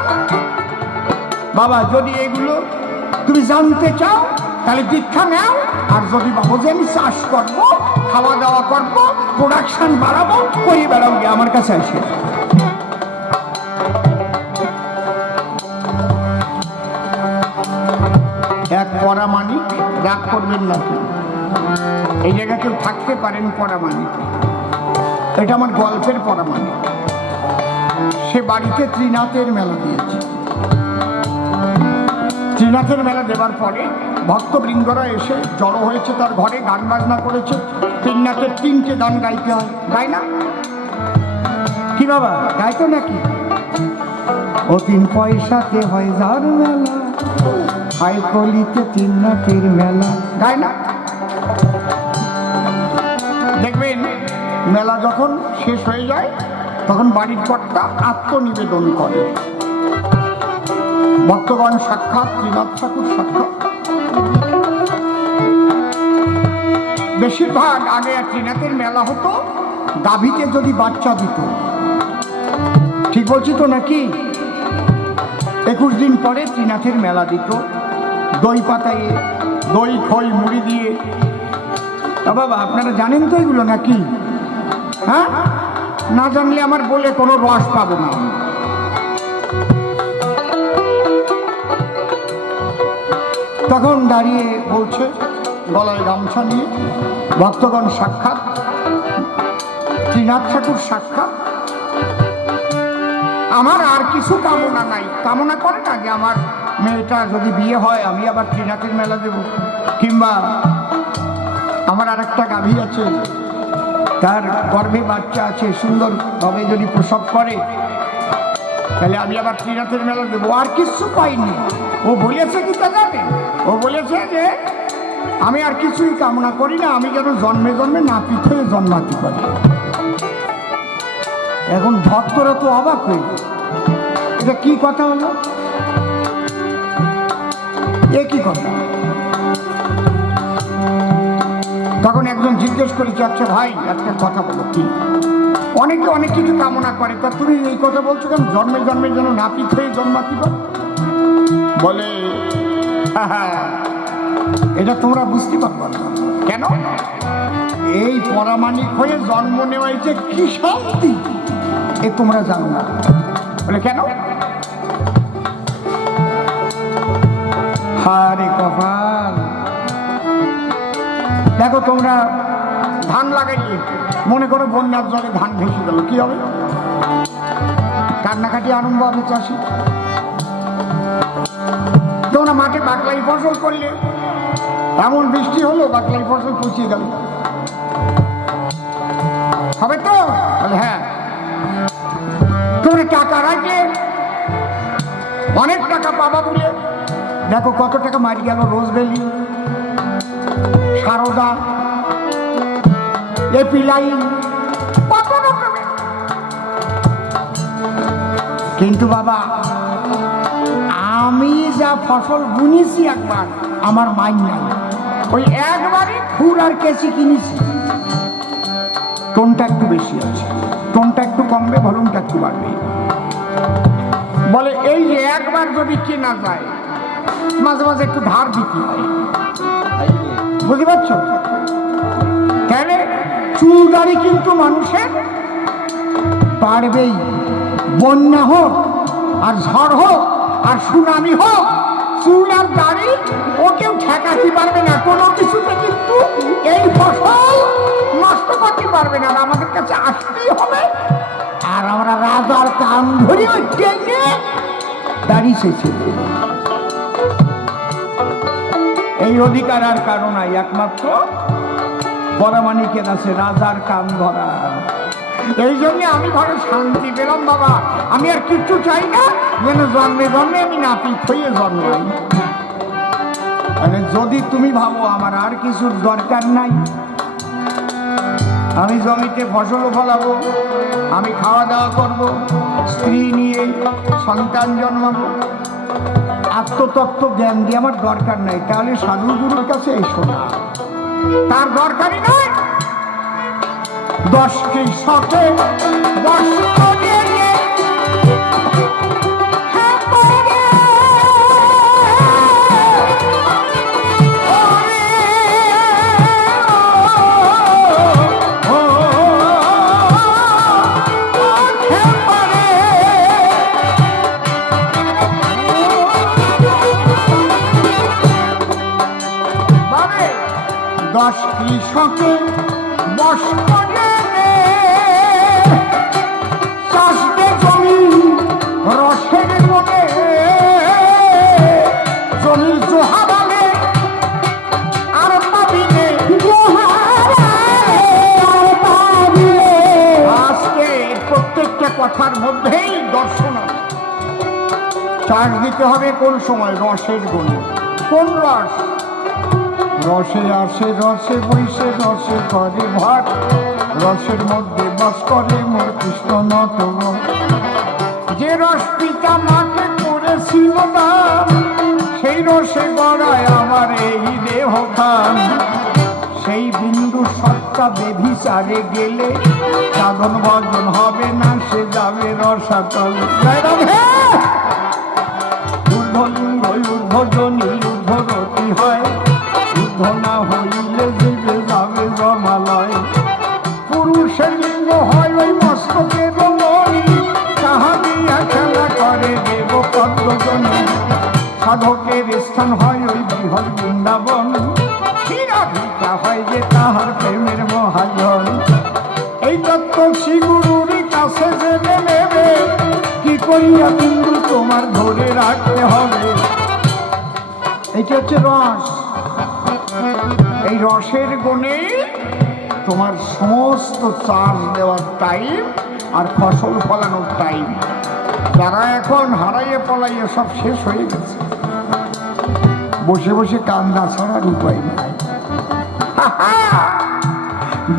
বাবা যদি এগুলো তুমি জানতে চাও তাহলে দীক্ষা নাও। আর যদি ভাবো যে আমি চাষ করবো, খাওয়া দাওয়া করবো, প্রোডাকশন বাড়াবো, করে বেড়াও গিয়ে আমার কাছে আসে। এক পরামানিক, রাগ করবেন না, এই জায়গায় কেউ থাকতে পারেন পরামানিক, এটা আমার গল্পের পরামানিক। সে বাড়িতে ত্রিনাথের মেলা দিয়েছে। ত্রিনাথের মেলা দেওয়ার পরে ভক্তবৃন্দরা এসে জড়ো হয়েছে তার ঘরে, গান বাজনা করেছে। ত্রিনাথের 3টে গান গাইতে হয়, গায় না কি বাবা? গাইতো নাকি? ও 3 পয়সাতে হয় যার মেলা, হাই কলিতে ত্রিনাথের মেলা, গায় না? দেখবেন মেলা যখন শেষ হয়ে যায় তখন বাড়ির কর্তা আত্মনিবেদন করে। ভক্তগণ সাক্ষাৎ, ত্রিনাথ ঠাকুর সাক্ষাৎ। বেশিরভাগ আগে ত্রিনাথের মেলা হতো গাভীতে যদি বাচ্চা দিত, ঠিক বলছি তো নাকি? 21 দিন পরে ত্রিনাথের মেলা দিত, দই পাতায়, দই খই মুড়ি দিয়ে। বাবা আপনারা জানেন তো এগুলো নাকি? হ্যাঁ, না জানলে আমার বলে কোনো রস পাবো না। তখন দাঁড়িয়ে বলছে, গলায় গামছা নিয়ে, ভক্তগণ সাক্ষাৎ, ত্রিনাথ ঠাকুর সাক্ষাৎ। আমার আর কিছু কামনা নাই। কামনা করে না যে আমার মেয়েটা যদি বিয়ে হয় আমি আবার ত্রিনাথের মেলা দেব, কিংবা আমার আর একটা গাভী আছে, তার গর্ভে বাচ্চা আছে, সুন্দরভাবে যদি প্রসব করে তাহলে আমি আবার ত্রিনাথের মেলা দেবো। আর কিছু পাইনি। ও বলেছে কি তা জানেন? ও বলেছে যে আমি আর কিছুই কামনা করি না, আমি যেন জন্মে জন্মে নাপিত হয়ে জন্মাতে পারি। এখন ভক্তরা তো অবাক হয়ে, এটা কি কথা হলো? এ কি কথা? তখন একজন জিজ্ঞেস করেছে, আচ্ছা ভাই একটা কথা বলো, কি? অনেকে অনেক কিছু কামনা করে, তা তুমি এই কথা বলছো কেন? জন্মে জন্মে যেন নাপিত হয়ে জন্মাতে পারি। বলে এটা তোমরা বুঝতে পারবো না। কেন? এই পরামানিক হয়ে জন্ম নেওয়া যে কি শান্তি, এ তোমরা জানো না। বলে কেন? হারে কপাল, দেখো তোমরা ধান লাগাইলে মনে করো বন্যার জলে ধান ভেসে গেল, কি হবে? কান্নাকাটি আরম্ভ হবে চাষি। তোমরা মাঠে বাকলাই ফসল করলে, এমন বৃষ্টি হলো বাকলাই ফসল পচিয়ে গেল, হবে তো? হ্যাঁ। তোমরা টাকা রাখলে অনেক টাকা পাবা বলে দেখো কত টাকা মারি গেল রোজভ্যালি, সারদা, এপিলাই, কত রকমের। কিন্তু বাবা আমি যা ফসল বুনেছি একবার আমার মাইন নাই, ওই একবারই খুর আর কেসি কিনেছি। টোনটা একটু বেশি আছে, টোনটা একটু কমবে, ভলুমটা একটু বাড়বে। বলে এই যে একবার যদি কেনা যায় মাঝে মাঝে একটু ধার দিতে হয়, বুঝতে পারছো? কেন? চুলদারি কিন্তু মানুষের পারবেই, বন্যা হোক আর ঝড় হোক আর সুনামি হোক, চুল আর দাড়ি ও কেউ ঠেকাতে পারবে না কোনো কিছুতে, কিন্তু এই ফসল নষ্ট করতে পারবে না। আমাদের কাছে আসতেই হবে, আর আমরা রাজার কান ধরে টেনে দাড়ি শেষে এই অধিকার আর কারণ নাই, একমাত্র পরমাণিকের আছে রাজার কান ধরা। এই জন্য আমি ঘরে শান্তি পেলাম বাবা, আমি আর কিচ্ছু চাই না, যেন জন্মে জন্মে আমি নাপিত হয়ে জন্মাই। মানে যদি তুমি ভাবো আমার আর কিছুর দরকার নাই, আমি জমিতে ফসল ফলাবো, আমি খাওয়া দাওয়া করব, স্ত্রী নিয়ে সন্তান জন্মাবো, আত্মতত্ত্ব জ্ঞান দিয়ে আমার দরকার নাই, তাহলে সাধু গুরুর কাছে এসো না, তার দরকারই নয়। 10 কৃষকে 10 কৃষকে 10 চাষবে জমি রসের বনে, জমির জোহা বলে আর পাবিলে, আজকে প্রত্যেকটা কথার মধ্যেই দর্শন আছে। চাষ দিতে হবে কোন সময়? রসের গুণে। কোন রস? রসে আসে রসে বইসে রসে করে ভাট, রসের মধ্যে বাস করে মোর কৃষ্ণ নত। যে রস পিতা মাকে করেছিল দান, সেই রসে গড়ায় আমার এই দেহ খান। সেই বিন্দু সত্তা বেভিচারে গেলে সাধন ভজন হবে না, সে যাবে রসাতল। ঊর্ধ্বলিঙ্গ ঊর্ধ্বজনী ঊর্ধ্বরতি হয়, না হইলে জীবে যাবে জমালয়। পুরুষের লিঙ্গ হয় ওই মস্তকের মণি, তাহা দিয়া খেলা করে দেব পদ্মজনী। সাধকের স্থান হয় ওই বৃহৎ বৃন্দাবন, হীরা হয় যে তাহার প্রেমের মহাজন। এই তত্ত্ব শ্রী গুরুর কাছে জেনে নেবে, কি করিয়া কিন্তু তোমার ধরে রাখতে হবে। এইটা হচ্ছে রস। এই রসের গুণে তোমার সমস্ত চাষ দেওয়ার টাইম আর ফসল ফলানোর টাইম, যারা এখন হারাইয়ে পলাইয়ে সব শেষ হয়ে গেছে, বসে বসে কান্না ছাড়ার উপায় নাই।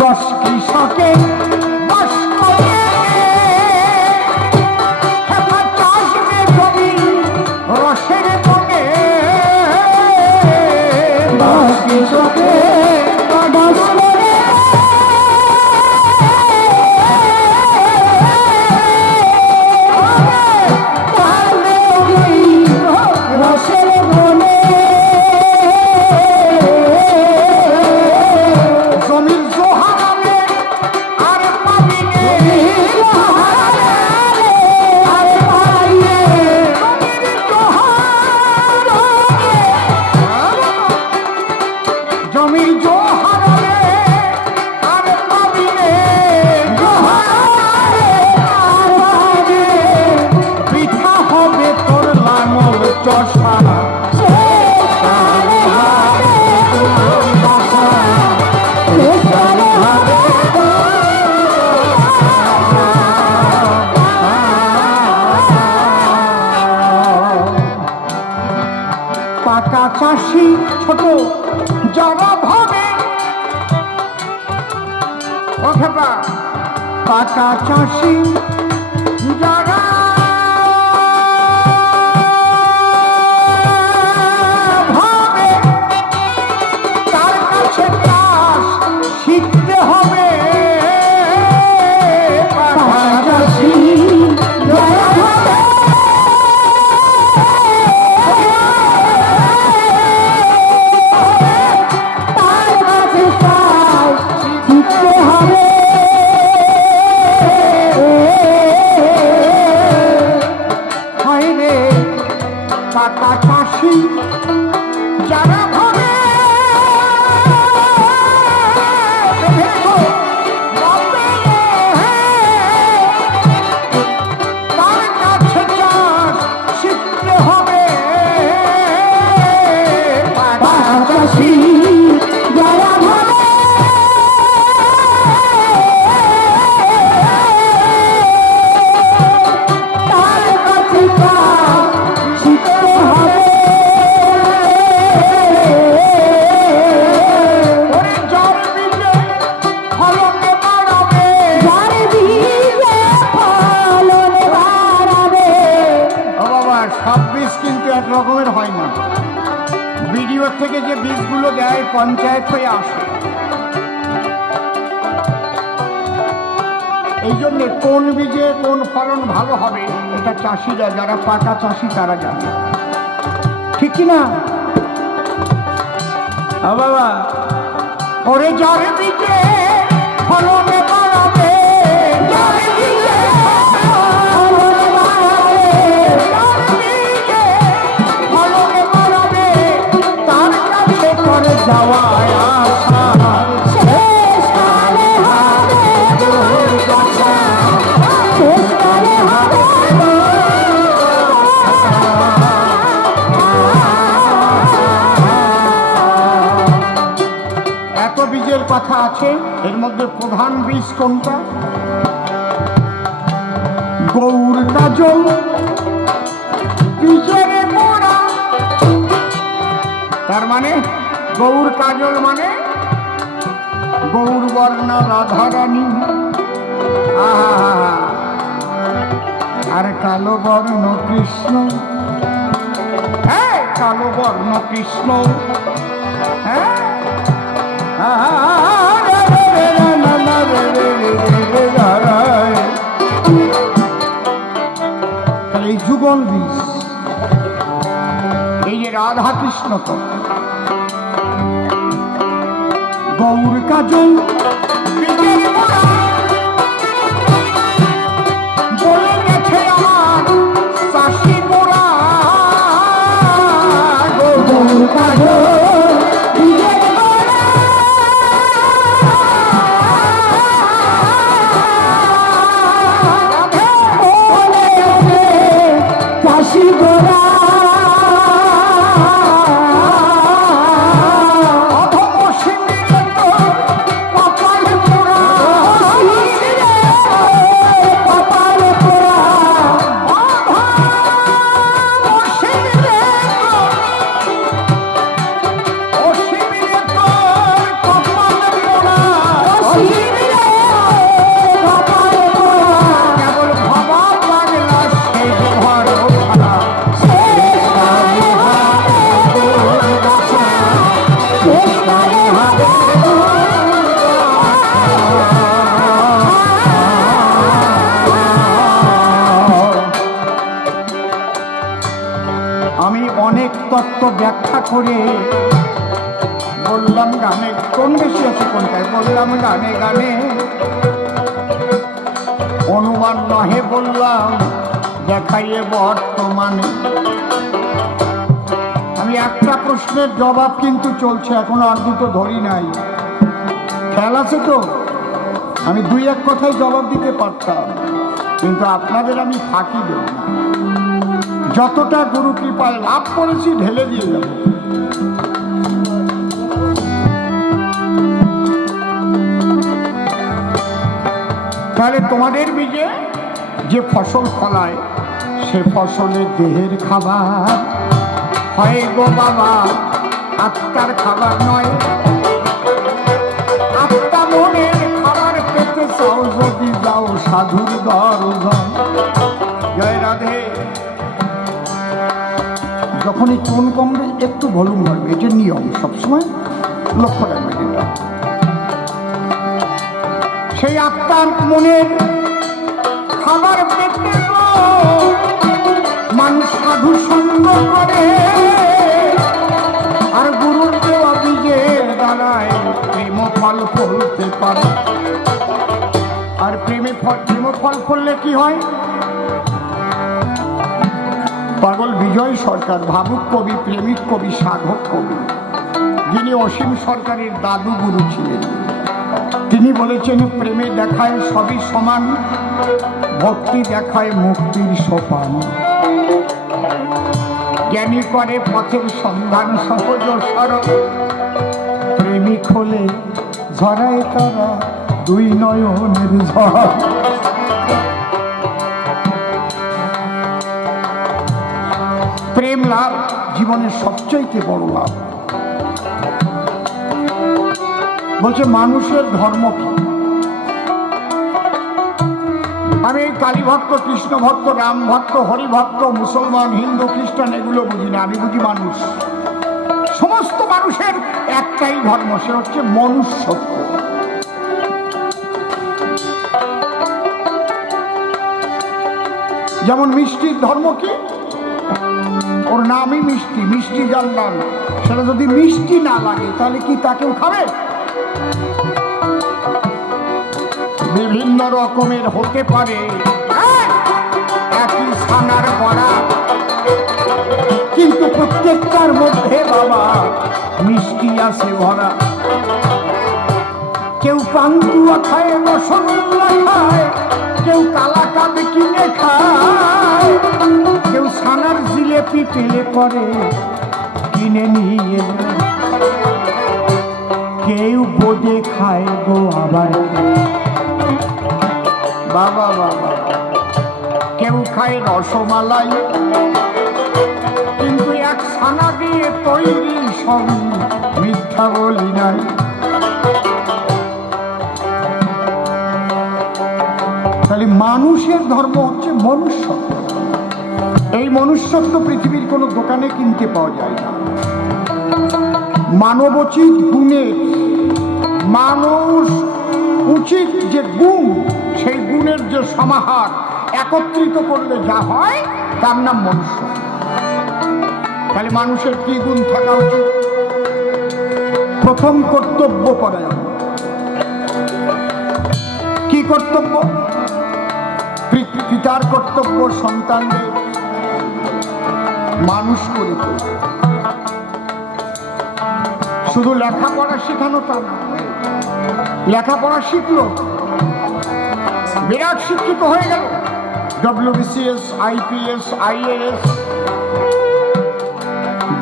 10 কৃষকে 10 রসের গুণে, 10 কৃষকে 10 রসের গুণে, জমির জোহারে আর পাবিনে, আর পাইয়ে জমির জোহারে পাকা চাষি যারা ভাবে তার কাছে চাষ শিখতে হবে। পাকা চাষি যারা ভাবে তার কাছে চাষ শিখতে হবে। পাকা চাষি যারা ভাবে তার কাছে চাষ শিখতে হবে। পাকা চাষি যারা ভাবে তার কাছে চাষ শিখতে হবে। যার বীজে ফলন বাড়াবে, যার বীজে ফলন বাড়াবে। ও বাবা, সব বীজ কিন্তু এক রকমের হয় না। ভিডিও থেকে যে বীজগুলো দেয় পঞ্চায়েত হয়ে আসে। এই জন্যে কোন বীজে কোন ফলন ভালো হবে এটা চাষিরা, যারা পাকা চাষি তারা জানে, ঠিক কিনা? বাবা, ওরে যার বীজে ফলন বাড়াবে, যার বীজে ফলন বাড়াবে, যার বীজে ফলন বাড়াবে, তার কাছে করে যাওয়ায় আশা শেষ কালে হবে দুর্দশা, শেষ কালে হবে এত বীজের কথা আছে। এর মধ্যে প্রধান বীজ কোনটা? গৌর কাজল বীজের মোড়া। তার মানে গৌর কাজল মানে গৌর বর্ণা রাধারানী, আর কালো বর্ণ কৃষ্ণ। কালো বর্ণ কৃষ্ণ, হ্যাঁ, এই যুগল বীজ, এই যে রাধা কৃষ্ণ তো গৌর কাজল বলে গেছে আমার চাষি মোরা। গৌর কাজল চাষি গোরা আমি অনেক তত্ত্ব ব্যাখ্যা করে বললাম গানে, কোন বেশি আছে কোনটায় বললাম গানে গানে, অনুমান নহে বললাম দেখাইয়ে বর্তমানে। আমি একটা প্রশ্নের জবাব কিন্তু চলছে, এখনো আর দুটো ধরি নাই, খেয়াল আছে তো? আমি দুই এক কথায় জবাব দিতে পারতাম, কিন্তু আপনাদের আমি ফাঁকি দেব না। যতটা গুরু কৃপায় লাভ করেছি ঢেলে দিয়ে যাব। তাহলে তোমাদের বীজে যে ফসল ফলায় সে ফসলে দেহের খাবার হয় গো বাবা, আত্মার খাবার নয়। আত্মা মনের খাবার পেতে চাও যদি যাও সাধুর দর্শন। জয় রাধে। যখনই টোন কমবে একটু ভলিউম বাড়বে, এটা নিয়ম, সবসময় লক্ষ্য রাখবে এটা। সেই আত্মার মনের খাবার পেতে মানুষ সাধু সঙ্গ করে, আর গুরুর দেওয়া বীজের দ্বারায় প্রেম ফল ফলতে পারে। আর প্রেম ফল ফললে কি হয়? পাগল বিজয় সরকার, ভাবুক কবি, প্রেমিক কবি, সাধক কবি, যিনি অসীম সরকারের দাদু গুরু ছিলেন, তিনি বলেছেন প্রেমে দেখায় সবই সমান, ভক্তি দেখায় মুক্তির সোপান। জ্ঞানী করে পথের সন্ধান সহজ সরল, প্রেমিক হলে ঝরায় তারা দুই নয়নের ঝড়। প্রেম লাভ জীবনের সবচাইতে বড় লাভ। বলছে মানুষের ধর্ম কি? আমি কালী ভক্ত, কৃষ্ণ ভক্ত, রাম ভক্ত, হরি ভক্ত, মুসলমান, হিন্দু, খ্রিস্টান এগুলো বুঝি না। আমি বুঝি মানুষ। সমস্ত মানুষের একটাই ধর্ম, সে হচ্ছে মনুষ্যত্ব। যেমন মিষ্টির ধর্ম কি? ওর নামই মিষ্টি, মিষ্টি যার নাম, সেটা যদি মিষ্টি না লাগে তাহলে কি তাকেও খাবে? বিভিন্ন রকমের হতে পারে, একই ছানার বড়া, কিন্তু প্রত্যেকটার মধ্যে বাবা মিষ্টি আছে ভরা। কেউ পান্তুয়া খায়, রসগোল্লা খায়, কেউ কালাকাঁদ কিনে খায়, কেউ ছানার জিলেপি পেলে পরে কিনে নিয়ে, কেউ বোঁদে খায় গো আবার বাবা বাবা, কেউ খায় রসমালাই, কিন্তু এক ছানা দিয়ে তৈরি সবই মিথ্যা বলি নাই। তাহলে মানুষের ধর্ম হচ্ছে মনুষ্যত্ব। এই মনুষ্যত্ব পৃথিবীর কোনো দোকানে কিনতে পাওয়া যায় না। মানবোচিত গুণে মানুষ উচিত যে গুণ, সেই গুণের যে সমাহার একত্রিত করলে যা হয় তার নাম মনুষ্য। তাহলে মানুষের কি গুণ থাকা উচিত? প্রথম কর্তব্য পরায়ণ। কি কর্তব্য? পিতার কর্তব্য সন্তানদের মানুষ করে তোলা। শুধু লেখাপড়া শেখানো তা না, লেখাপড়া শিখলো, বিরাট শিক্ষিত হয়ে গেল, WBCS, IPS, IAS,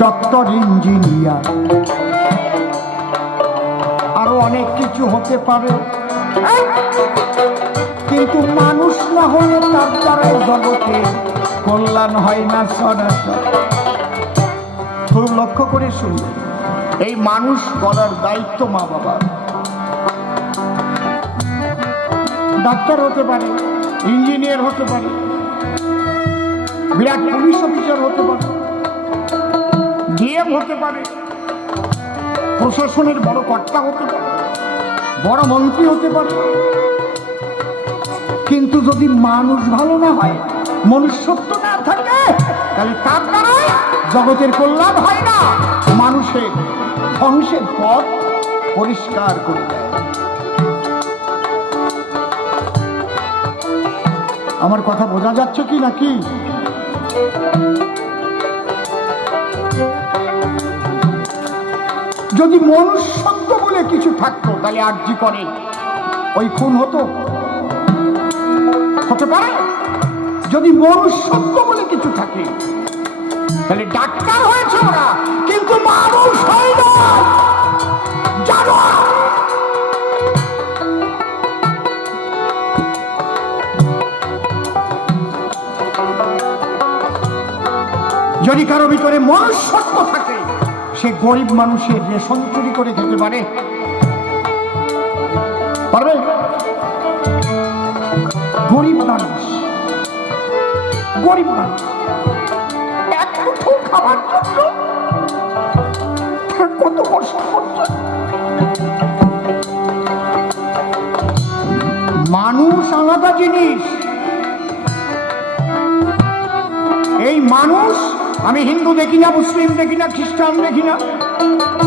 doctor, engineer, আরো অনেক কিছু হতে পারে, কিন্তু মানুষ না হলে তার দ্বারাই জগতে কল্যাণ হয় না সরাসর। খুব লক্ষ্য করে শুনবেন, এই মানুষ গড়ার দায়িত্ব মা বাবার। ডাক্তার হতে পারে, ইঞ্জিনিয়ার হতে পারে, বিরাট পুলিশ অফিসার হতে পারে, ডিএম হতে পারে, প্রশাসনের বড় কর্তা হতে পারে, বড় মন্ত্রী হতে পারে, কিন্তু যদি মানুষ ভালো না হয়, মনুষ্যত্ব না থাকে, তাহলে তার দ্বারা জগতের কল্যাণ হয় না, মানুষের ধ্বংসের পথ পরিষ্কার করে দেয়। আমার কথা বোঝা যাচ্ছে কি নাকি? যদি মনুষ্যত্ব বলে কিছু থাকতো তাহলে আরজি করে ওই খুন হতো? হতে পারে? যদি মনুষ্যত্ব বলে কিছু থাকে তাহলে ডাক্তার হয়েছে ওরা, কিন্তু মানুষ হয় না, জানো? যদি কারো ভিতরে মনুষ্যত্ব থাকে, সে গরিব মানুষের রেশন চুরি করে খেতে পারে? গরিব মানুষ, গরিব মানুষ এক মুঠো খাবার জন্য কত কষ্ট করছে। মানুষ আলাদা জিনিস। এই মানুষ, আমি হিন্দু দেখি না, মুসলিম দেখি না, খ্রিস্টান দেখি না,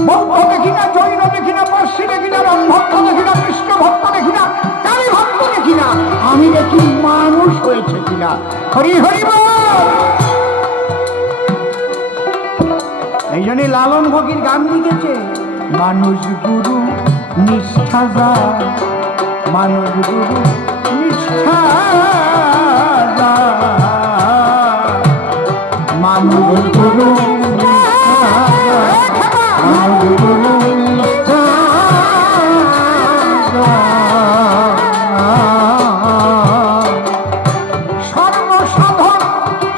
বৌদ্ধ দেখি না, জৈন দেখি না, পার্সি দেখি না, রাম ভক্ত দেখি না, কৃষ্ণ ভক্ত দেখি না, কালী ভক্ত দেখি না, আমি দেখি মানুষ হয়েছে কিনা। হরি হরি বল। এই জন্য লালন ফকির গান লিখেছে, মানুষ গুরু নিষ্ঠা যায়, মানুষ গুরু নিষ্ঠা যায়, মানুষ গুরু সর্বসাধন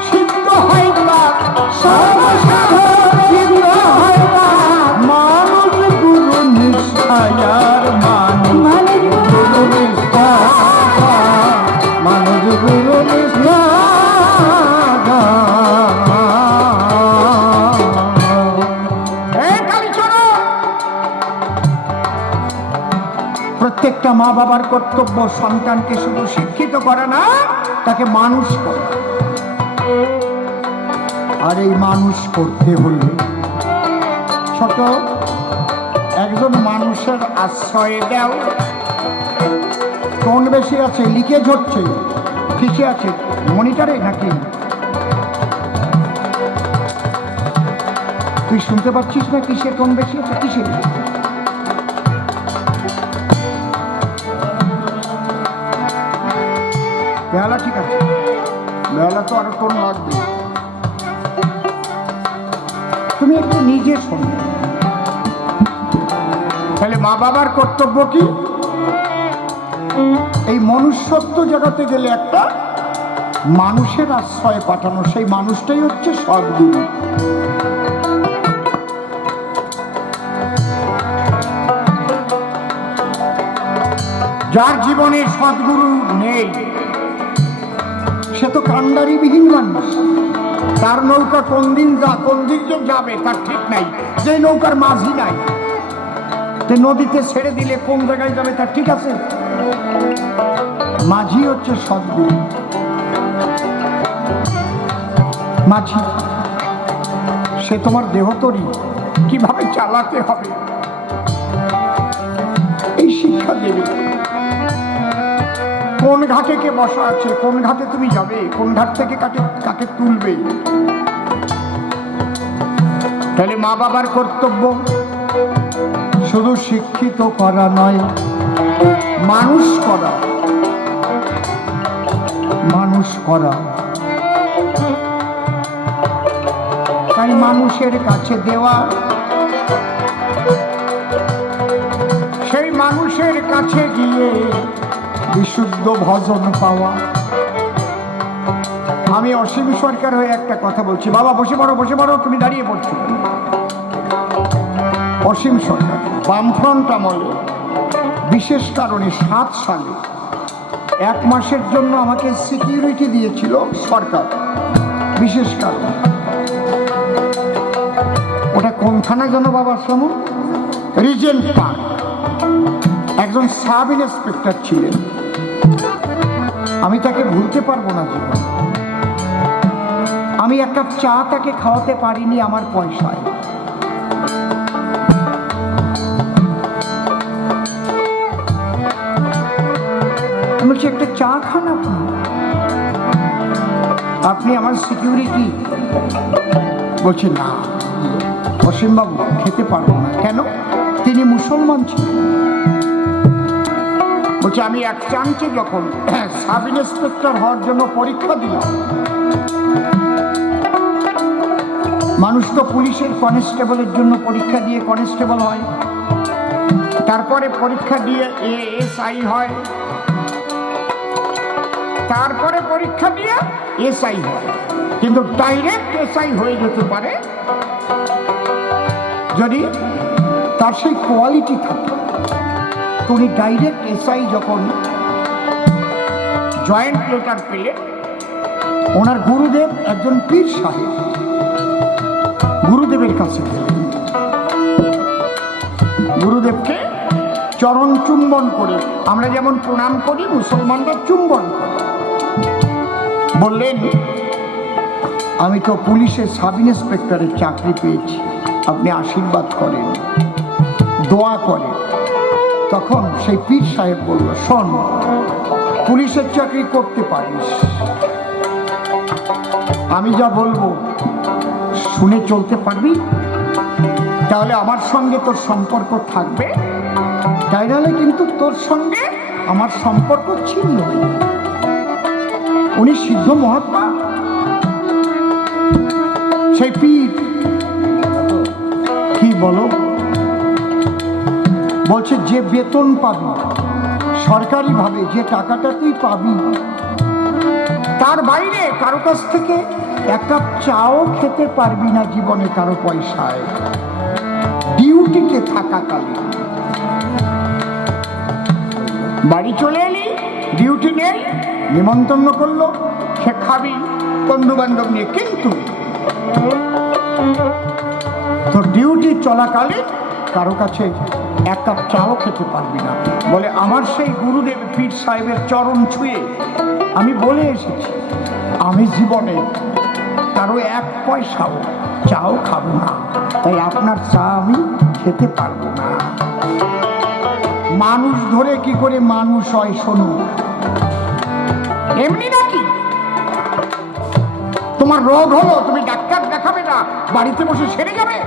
সিদ্ধ হয় না, সর্বসাধন সিদ্ধ হয় না, মানুষ গুরু নিষ্ঠায়ার, মানুষ গুরু নিষ্ঠা, মানুষ গুরু নিষ্ঠা। প্রত্যেকটা মা বাবার কর্তব্য সন্তানকে শুধু শিক্ষিত করা না, তাকে মানুষ করা। আর এই মানুষ করতে হলে ছোট একজন মানুষের আশ্রয় দাও। কোন বেশি আছে? লিকেজ হচ্ছে, কিসে আছে? মনিটরে নাকি? তুই শুনতে পাচ্ছিস না কিসের কোন বেশি আছে? কিসের? বেলা ঠিক আছে, বেলা তো আরো কোন লাগবে। তুমি একটু নিজে শোনো। তাহলে মা বাবার কর্তব্য কি? এই মনুষ্যত্ব জগতে গেলে একটা মানুষের আশ্রয় পাঠানো, সেই মানুষটাই হচ্ছে সদ্গুরু। যার জীবনে সদ্গুরু নেই সে তো কান্ডারিবিহীন মানুষ। তার নৌকা কোন দিন যাবে তার ঠিক নাই। যে নৌকার মাঝি নাই, যে নদীতে ছেড়ে দিলে কোন জায়গায় যাবে তার ঠিক আছে। মাঝি হচ্ছে সদ্গুরু। মাঝি সে তোমার দেহতরি কিভাবে চালাতে হবে এই শিক্ষা দেবে। কোন ঘাটে কে বসা আছে, কোন ঘাটে তুমি যাবে, কোন ঘাট থেকে কাকে তুলবে। তাহলে মা বাবার কর্তব্য শুধু শিক্ষিত করা নয়, মানুষ করা, মানুষ করা। তাই মানুষের কাছে দেওয়া, সেই মানুষের কাছে গিয়ে বিশুদ্ধ ভজন পাওয়া। আমি অসীম সরকার হয়ে একটা কথা বলছি। বাবা বসে পড়ো, বসে পড়ো, তুমি দাঁড়িয়ে পড়ছো। অসীম সরকার বামফ্রন্ট আমলে বিশেষ কারণে 7 সালে 1 মাসের জন্য আমাকে সিকিউরিটি দিয়েছিল সরকার, বিশেষ কারণে। ওটা কোন থানা যেন বাবা শ্রমণ? Regent Park. একজন সাব ইন্সপেক্টর ছিলেন, আমি তাকে ভুলতে পারবো না জীবন। আমি 1 কাপ চা তাকে খাওয়াতে পারিনি আমার পয়সায়। আমি বলছি একটা চা খান আপনি আমার সিকিউরিটি। বলছি না অসীমবাবু, খেতে পারবো না। কেন? তিনি মুসলমান ছিলেন। বলছে আমি 1 চান্সে যখন সাব ইন্সপেক্টর হওয়ার জন্য পরীক্ষা দিলাম, মানুষ তো পুলিশের কনস্টেবলের জন্য পরীক্ষা দিয়ে কনস্টেবল হয়, তারপরে পরীক্ষা দিয়ে এএসআই হয়, তারপরে পরীক্ষা দিয়ে এসআই হয়। কিন্তু ডাইরেক্ট এসআই হয়ে যেতে পারে যদি তার সেই কোয়ালিটি থাকে। উনি ডাইরেক্ট এসআই যখন জয়েন্ট লেটার পেলেন। ওনার গুরুদেব একজন পীর সাহেব, গুরুদেবের কাছে গেলেন। গুরুদেবকে চরণ চুম্বন করে, আমরা যেমন প্রণাম করি মুসলমানরা চুম্বন করে, বললেন আমি তো পুলিশের সাব ইন্সপেক্টরের চাকরি পেয়েছি, আপনি আশীর্বাদ করেন, দোয়া করেন। তখন সেই পীর সাহেব বলল, শোন, পুলিশের চাকরি করতে পারিস, আমি যা বলবো শুনে চলতে পারবি, তাহলে আমার সঙ্গে তোর সম্পর্ক থাকবে, তাই নাহলে কিন্তু তোর সঙ্গে আমার সম্পর্ক ছিন্ন হয়ে যাবে। উনি সিদ্ধ মহাত্মা। সেই পীর কি বলো, বলছে যে বেতন পাবি সরকারিভাবে, যে টাকাটা তুই পাবি, তার বাইরে কারো কাছ থেকে এক কাপ চাও খেতে পারবি না জীবনে কারো পয়সায়, ডিউটিতে থাকাকালীন। বাড়ি চলে এলি, ডিউটি নেই, নিমন্ত্রণ করলো, সে খাবি বন্ধু বান্ধব নিয়ে, কিন্তু তোর ডিউটি চলাকালীন কারো কাছে এক কাপ চাও খেতে পারবি না। বলে আমার সেই গুরুদেব পীর সাহেবের চরণ ছুঁয়ে আমি বলে এসেছি, আমি জীবনে কারো এক পয়সাও চাও খাবো না, তাই আপনার চা আমি খেতে পারবো না। মানুষ ধরে কি করে মানুষ হয় শোনো, এমনি নাকি? তোমার রোগ হলো, তুমি ডাক্তার দেখাবে না, বাড়িতে বসে সেরে যাবে?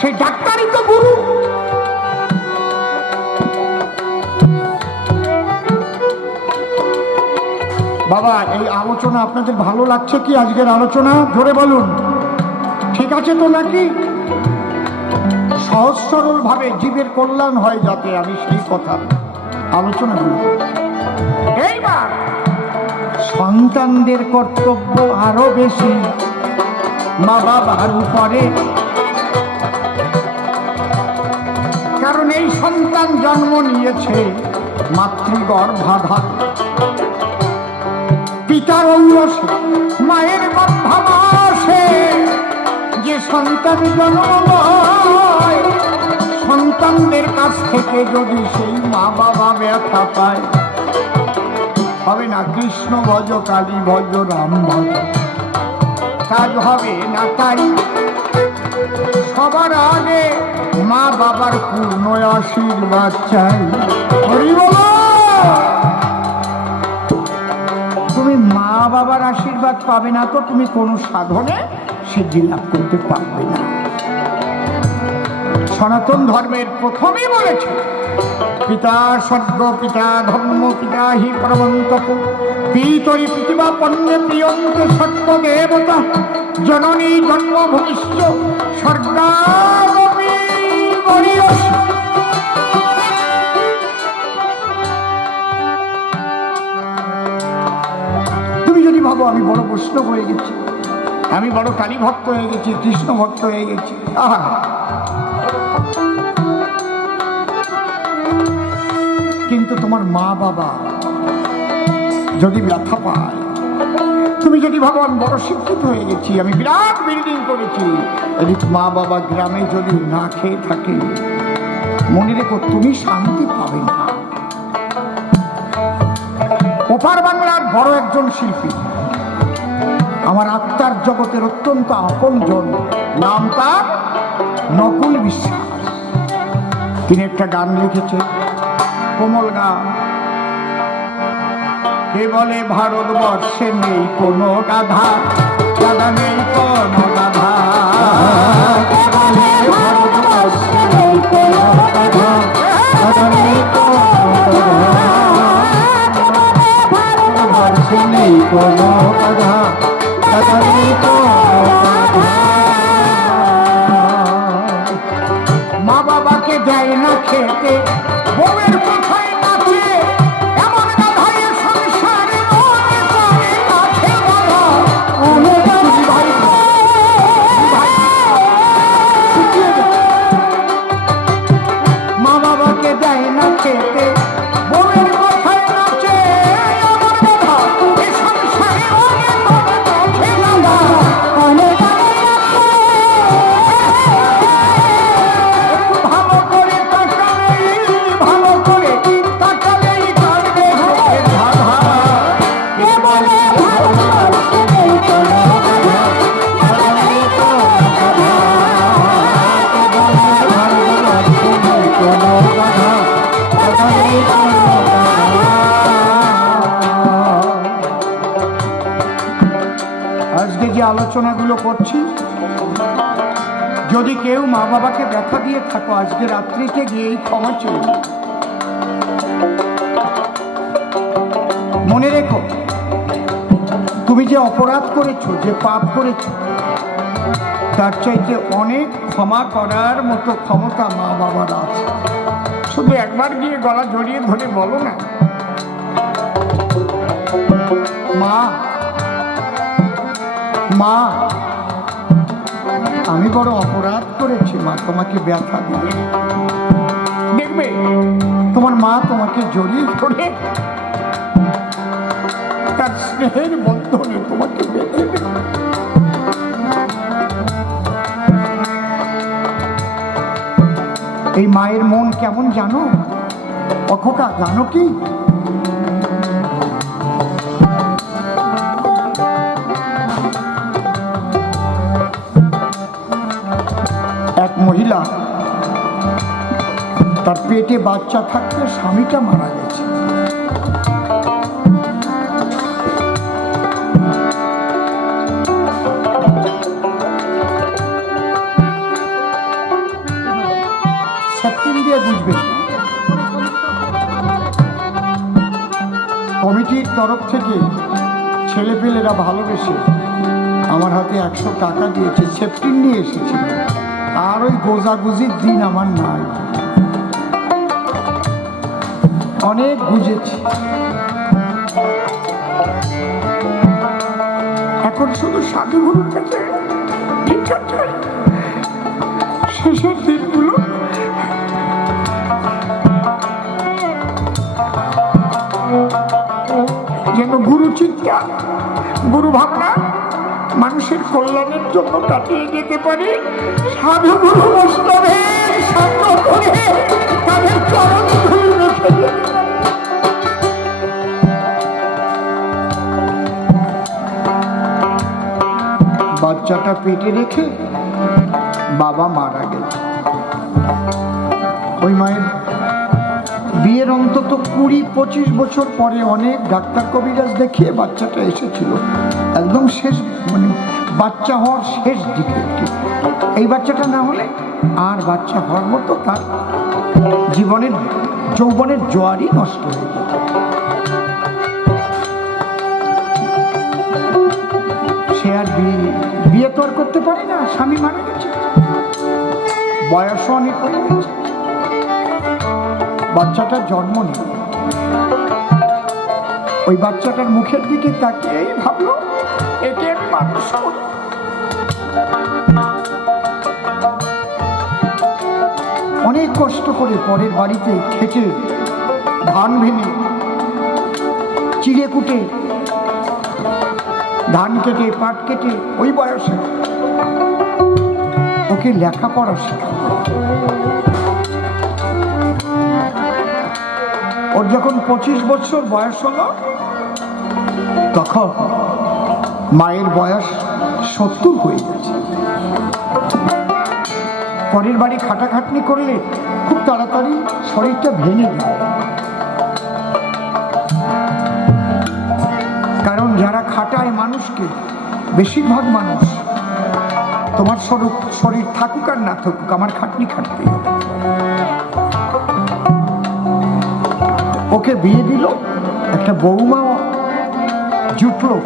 সেই ডাক্তারই তো গুরু। বাবা, এই আলোচনা আপনাদের ভালো লাগছে কি? আজকের আলোচনা ধরে বলুন, ঠিক আছে তো নাকি? সহজ সরল ভাবে জীবের কল্যাণ হয় যাতে, আমি সেই কথা আলোচনা করি। এইবার সন্তানদের কর্তব্য আরো বেশি মা বাবার উপরে, কারণ এই সন্তান জন্ম নিয়েছে মাতৃগর্ভাধারে, পিতার ঔরসে, মায়ের গর্ভাবাসে যে সন্তান জন্ম লয়, সন্তানদের কাছ থেকে যদি সেই মা বাবা ব্যথা পায়, হবে না কৃষ্ণ ভজ, কালী ভজ, রাম ভজ, কাজ হবে না। তাই সবার আগে মা বাবার পূর্ণ আশীর্বাদ চাই। হরি বল। তুমি মা বাবার আশীর্বাদ পাবে না তো তুমি কোনো সাধনে সিদ্ধি লাভ করতে পারবে না। সনাতন ধর্মের প্রথমেই বলেছে, পিতা স্বর্গ, পিতা ধর্ম, পিতা হি পরমন্তপ, পিতরি পৃথিবা পণ্যে প্রিয়ন্তে সত্য দেবতা, জননী জন্মভূমিশ্চ স্বর্গারোপী বরিয়সী। তুমি যদি ভাবো আমি বড় বৈষ্ণব হয়ে গেছি, আমি বড় কালী ভক্ত হয়ে গেছি, কৃষ্ণ ভক্ত হয়ে গেছি, আহা, কিন্তু তোমার মা বাবা যদি ব্যথা পায়, তুমি যদি ভাবো আমি বড় শিক্ষিত হয়ে গেছি, আমি বিরাট বিল্ডিং করেছি, এদিক মা বাবা গ্রামে যদি না খেয়ে থাকে, মনে রেখো তুমি শান্তি পাবে না। ওপার বাংলার বড় একজন শিল্পী, আমার আত্মার জগতের অত্যন্ত আপনজন, নাম তার নকুল বিশ্বাস। তিনি একটা গান লিখেছে, কোমল গান। কে বলে ভারতবর্ষে নেই কোনো গাধা, গাধা নেই কোনো গাধা, কে বলে ভারতবর্ষে নেই কোনো গাধা, গাধা নেই কোনো গাধা, ভারতবর্ষে নেই কোনো গাধা, গাধা নেই কোনো গাধা। মা বাবাকে দেয় না খেতে, বউয়ের কোথায় নাচে, এমন গাধায় সংসারে মনে করে নাচে বাবা। মা বাবাকে দেয় না খেতে, বউয়ের কোথায় নাচে, আজকে যে আলোচনাগুলো করছি, যদি কেউ মা বাবাকে ব্যথা দিয়ে থাকো, আজকে রাত্রিতে গিয়েই ক্ষমা চেয়ে নিও। মনে রেখো, তুমি যে অপরাধ করেছো, যে পাপ করেছো, তার চাইতে অনেক ক্ষমা করার মতো ক্ষমতা মা বাবার আছে। শুধু একবার গিয়ে গলা জড়িয়ে ধরে বলো না, মা মা আমি বড় অপরাধ করেছি, মা তোমাকে ব্যথা দিয়ে। দেখবে তোমার মা তোমাকে জড়িয়ে ধরে তার স্নেহের বন্ধনে তোমাকে বেঁধে দেবে। এই মায়ের মন কেমন জানো? অখোকা জানো কি? এক মহিলা, তার পেটে বাচ্চা থাকতে স্বামীটা মারা গেছে। বুঝবে, কমিটির তরফ থেকে ছেলেপেলেরা ভালোবেসে আমার হাতে 100 টাকা দিয়েছে, সেফটিন নিয়ে এসেছিল। আর ওই গোজাগুজির দিন আমার নাই, অনেক গুজেছি। এখন শুধু সাধুগুরুর কাছে শেষের দিনগুলো যেন গুরু চিন্তা, গুরু ভাবনা মানুষের কল্যাণের জন্য কাটিয়ে যেতে পারে। সাধু গুরু বৈষ্ণবের সঙ্গ করে তাদের চরণ ধুলো রেখে যেতে পারে। বাচ্চাটা পেটে রেখে বাবা মারা গেছে। ওই মায়ের বিয়ের অন্তত 20-25 বছর পরে অনেক ডাক্তার কবিরাজ দেখিয়ে বাচ্চাটা এসেছিল, একদম শেষ, মানে বাচ্চা হওয়ার শেষ দিকে। এই বাচ্চাটা না হলে আর বাচ্চা হওয়ার মতো তার জীবনের যৌবনের জোয়ারই নষ্ট হয়ে যেত। সে আর বিয়ে তো আর করতে পারে না, স্বামী মারা গেছে, বয়সও অনেক হয়ে গেছে। বাচ্চাটার জন্ম নেই। ওই বাচ্চাটার মুখের দিকে তাকিয়েই ভাবলো একে মানুষ করে। অনেক কষ্ট করে পরের বাড়িতে খেটে ধান ভেঙে চিড়ে কুটে ধান কেটে পাট কেটে ওই বয়সে ওকে লেখাপড়া শেখালো। ওর যখন 25 বছর বয়স হলো, তখন মায়ের বয়স 70 হয়ে গেছে। পরের বাড়ি খাটাখাটনি করলে খুব তাড়াতাড়ি শরীরটা ভেঙে যায়, কারণ যারা খাটায় মানুষকে, বেশিরভাগ মানুষ তোমার শরীর থাকুক আর না থাকুক, আমার খাটনি খাটতেই হবে। ওকে বিয়ে দিল, একটা বৌমা জুটলো।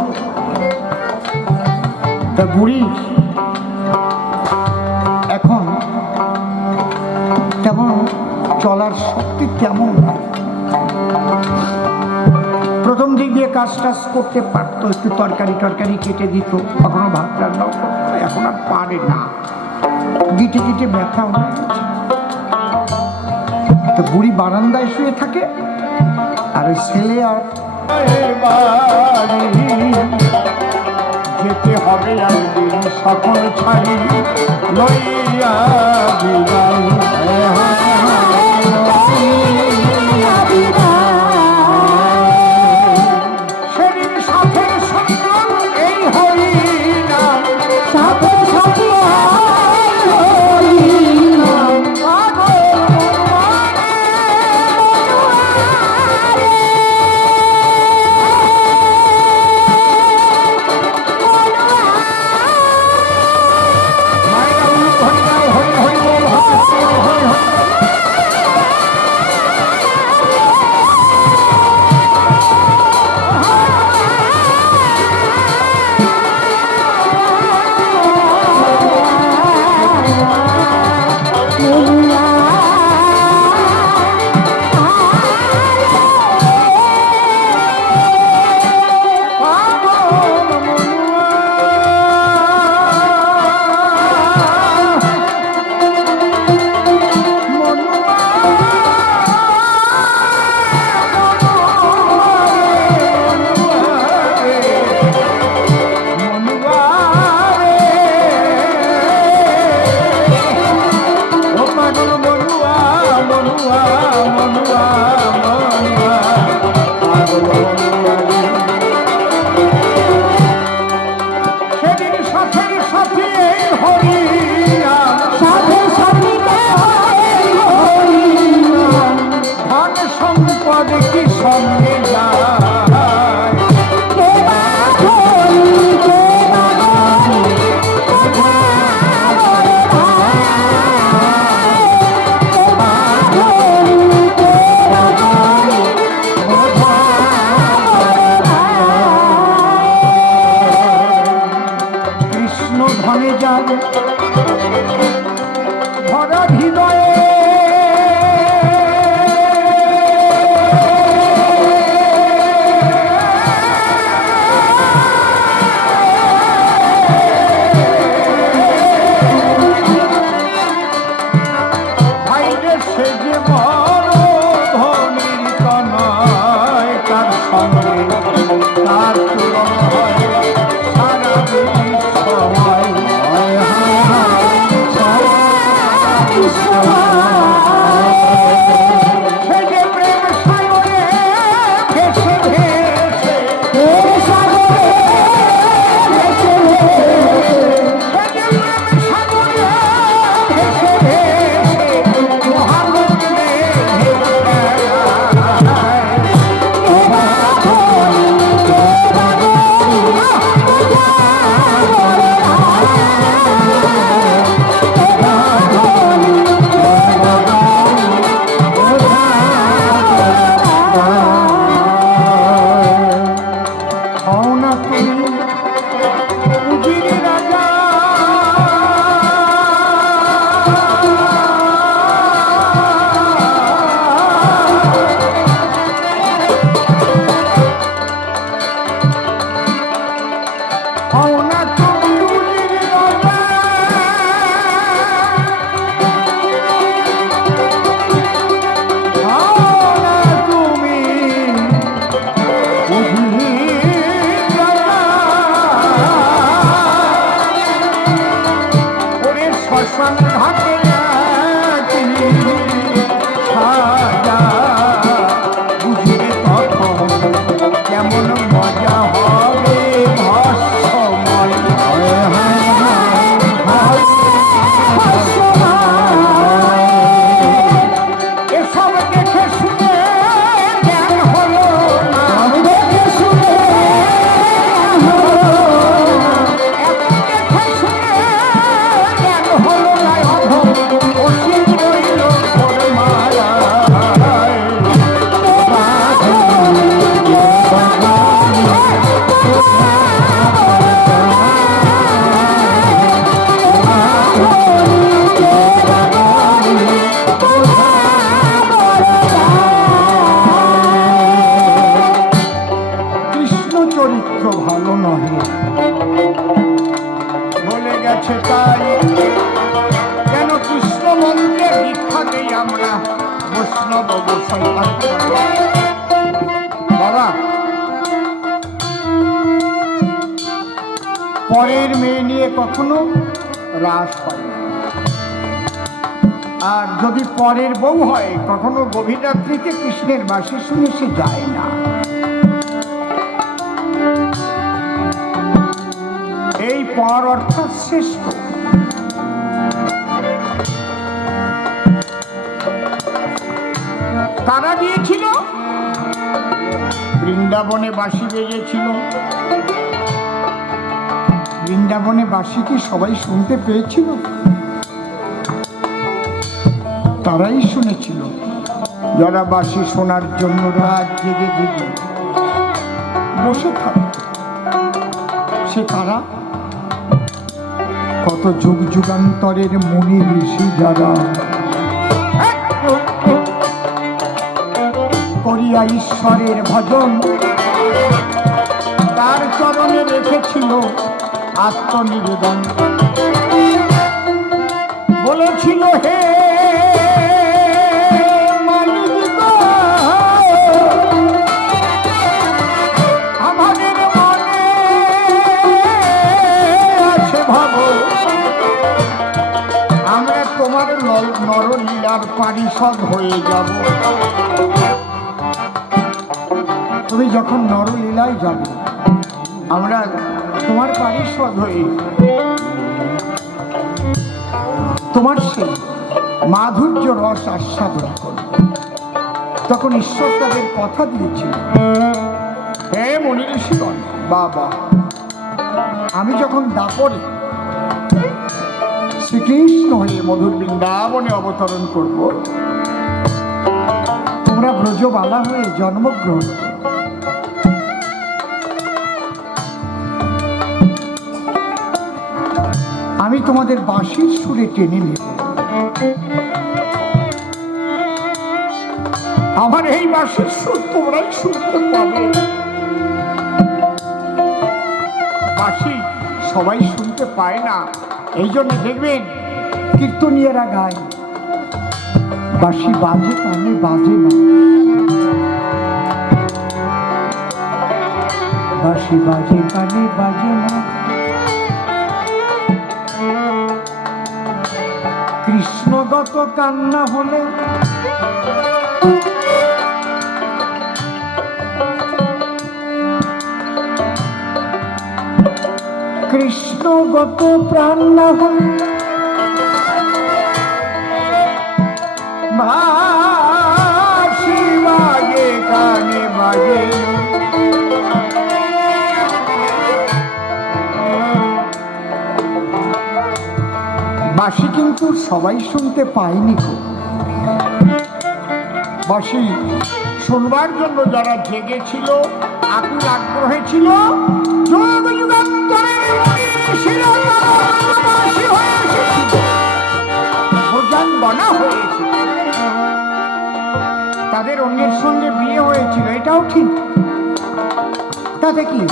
তা বুড়ি এখন তেমন চলার শক্তি কেমন, প্রথম দিক দিয়ে কাজ টাজ করতে পারতো, একটু তরকারি কেটে দিত, কখনো ভাত রান্নাও করতো, এখন আর পারে না, গিটে গিটে ব্যথা হয়ে গেছে। তো বুড়ি বারান্দায় শুয়ে থাকে, আর ওই ছেলে আর যেতে হবে একদিন সকল ছাড়ি লইয়া বিদায়। শরীর সাথে সঙ্গ এই হরি না, সাথে সাথে হরি না, মনুয়া মনুয়া পাগল মনুয়া রে। সেদিন সাথের সাথে এই হরিনাম, সাথে সাথে হরিনাম ধন সম্পদ কি সঙ্গে যায়। কে বাঁধনি কে বাঁধনি কোথায় রে ভাই, কে বাঁধনি কে বাঁধনি কোথায় রে ভাই। কৃষ্ণ ধনে যাবে ভরা হৃদয়ে, ভাইরে সে যে বড় ধনির তনয়, তার সঙ্গে তার তুলনা হয় সারা বিশ্বময়। হায় হায় হায় সারা বিশ্বময়। সে যে প্রেম সাগরে ভেসে ভেসে, প্রেম সাগরে ভেসে ভেসে, সে যে প্রেম সাগরে ভেসে ভেসে মহানন্দে ভেসে বেড়ায়। কে বাঁধনি কে বাঁধনি কোথায় রে ভাই, কে বাঁধনি কে বাঁধনি কোথায় রে ভাই। হও না তুমি উজির রাজা, হও না তুমি উজির রাজা, হও না তুমি উজির রাজা। ওরে শ্মশান ঘাটে নাকি সাজা, বুঝিবে তখন কেমন মজা হবে ভস্মময়। হায় হায় হায় ভস্মময়। এসব দেখে শুনে জ্ঞান হলো না, দেখে শুনে এত দেখে শুনে জ্ঞান হলো না, অধম অসীম রইল ঘোর মায়ায়। কে বাঁধনি কে বাঁধনি কোথায় রে ভাই, কে বাঁধনি কোথায় রে ভাই। কৃষ্ণ চরিত্র ভালো নহে বলে গেছে, তাই কেন কৃষ্ণ মন্ত্রের দীক্ষা দেই আমরা বৈষ্ণব অবসন্ধান। বাবা, পরের মেয়ে নিয়ে কখনো রাস হয় না, আর যদি পরের বউ হয় কখনো গভীর রাত্রিতে কৃষ্ণের বাঁশি শুনে সে যায় না। এই পর অর্থাৎ শ্রেষ্ঠ। তারা দিয়েছিল, বৃন্দাবনে বাঁশি বেজেছিল। বৃন্দাবনে বাঁশি কি সবাই শুনতে পেয়েছিল? তারাই শুনেছিল যারা বাঁশি শোনার জন্য রাত জেগে জেগে বসে থাকত। সে কারা? কত যুগ যুগান্তরের মুনি ঋষি যারা করিয়া ঈশ্বরের ভজন তার চরণে রেখেছিল আত্মনিবেদন। বলেছিল, হে আমাদের মনে আছে ভাব, আমরা তোমার নরলীলার পারিষদ হয়ে যাব। তুমি যখন নরলীলায় যাবে, আমরা তোমার পারিষদ হয়ে তোমার সেই মাধুর্য রস আস্বাদন করব। তখন ঈশ্বর তাদের কথা দিয়েছিল, হে মুনি ঋষিগণ, বাবা আমি যখন দাপরে শ্রীকৃষ্ণ হয়ে মধুর বৃন্দাবনে অবতরণ করব, তোমরা ব্রজবালা হয়ে জন্মগ্রহণ করো। আমি তোমাদের বাঁশির সুরে টেনে নেব। আমার এই বাঁশির সুর তোমরাই শুনতে পাবে। বাঁশি সবাই শুনতে পায় না, এই জন্য দেখবেন কীর্তনীয়রা গায়, বাঁশি বাজে কানে বাজে না, বাঁশি বাজে কানে বাজে না। কৃষ্ণগত কান্না হলে কৃষ্ণগত প্রাণ না হলে বাঁশি বাজে কানে বাজে না। বাঁশি কিন্তু সবাই শুনতে পায়নি গো। বাঁশি শুনবার জন্য যারা জেগেছিল, আকুল আগ্রহে ছিল, যুগ যুগান্তরের ঋষিরা বাঁশি হয়ে এসেছিল, ভোজাঙ্গনা হয়ে এসেছিল। তাদের অন্যের সঙ্গে বিয়ে হয়েছিল, এটাও ঠিক, তাতে কি?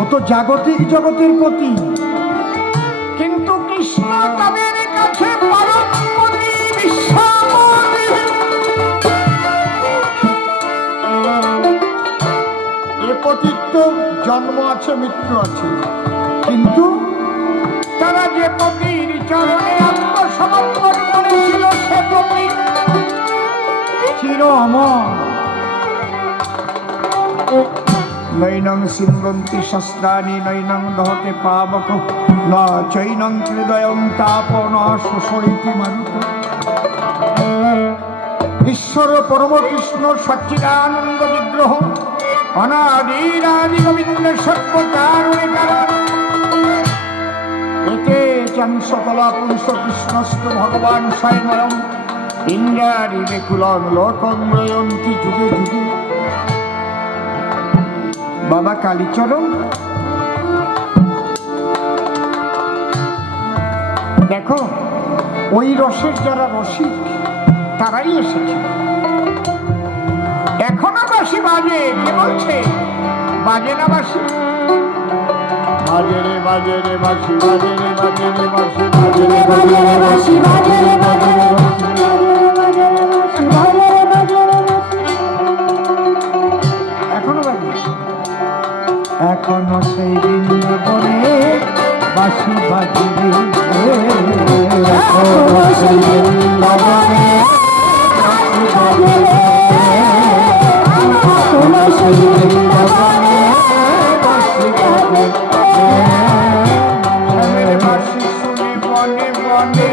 ও তো জাগতিক জগতের প্রতি, কিন্তু কৃষ্ণ তাদের কাছে পরমপতি, বিশ্বপতি। এ পতিত্ব জন্ম আছে, মৃত্যু আছে, কিন্তু তারা যে পতির চরণে আত্মসমর্পণ করেছিল সে পতি চির অমর। নৈনং সিন্দন্তি শস্ত্রাণি নৈনং দহতে পাবক ন চৈনং হৃদয়ং তাপ ন শোষয়িতি মারুত। ঈশ্বর পরম কৃষ্ণ সচ্চিদানন্দ বিগ্রহ অনাদিরাদি গোবিন্দ সর্বকারণে কারণ এতে চাংস কলা পুরুষ কৃষ্ণস্ত ভগবান স্বয়ং ইন্দ্রারি বেকুলং লোকং রয়ন্তি যুগে যুগে। বাবা কালীচরণ দেখো, ওই রসের যারা রসিক তারাই এসেছে। এখনো বাঁশি বাজে, কে বলছে বাজে না বাঁশি? বাজে রে বাজে রে বাঁশি, বাজে রে বাজে রে বাঁশি, বাজে রে বাজে রে বাঁশি, বাজে রে বাজে রে বাঁশি, বাজে রে বাজে রে বাঁশি, বাজে রে বাজে রে বাঁশি। এখনো বাজে, এখনো সেই বৃন্দাবনে বাঁশি বাজে রে, এখনো সেই বৃন্দাবনে বাঁশি বাজে রে, এখনো সেই বৃন্দাবনে বাঁশি বাজে রে। বাঁশি শুনে বনে বনে,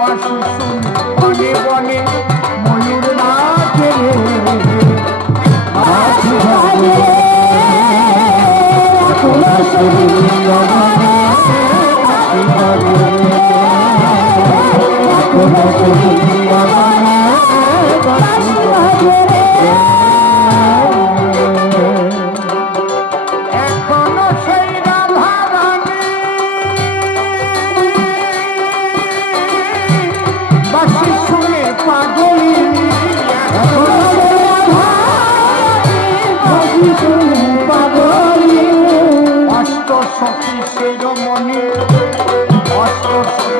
বাঁশি শুনে বনে বনে ময়ূর নাচে রে, বাঁশি বাজে রে, এখনো সেই বৃন্দাবনে বাঁশি বাজে রে, এখনো সেই বৃন্দাবনে বাঁশি বাজে রে। এখনো সেই রাধা রানী বাঁশি শুনে পাগলি, এখনো সেই রাধা রানী বাঁশি শুনে পাগলি। অষ্ট সখী শিরোমণি, অষ্ট সখী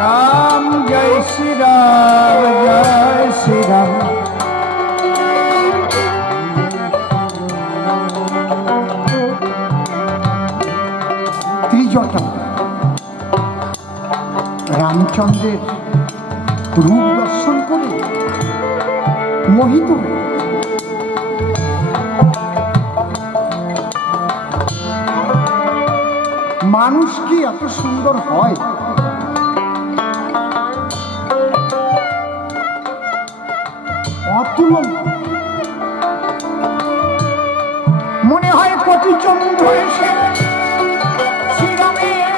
রাম জয় শ্রী রাম, জয় শ্রী রাম। ত্রিজটা রামচন্দ্রের রূপ দর্শন করে মোহিত হয়ে মানুষ কি এত সুন্দর হয়? অতুলনীয়। মনে হয় কোটি চন্দ্র এসে শ্রীরামের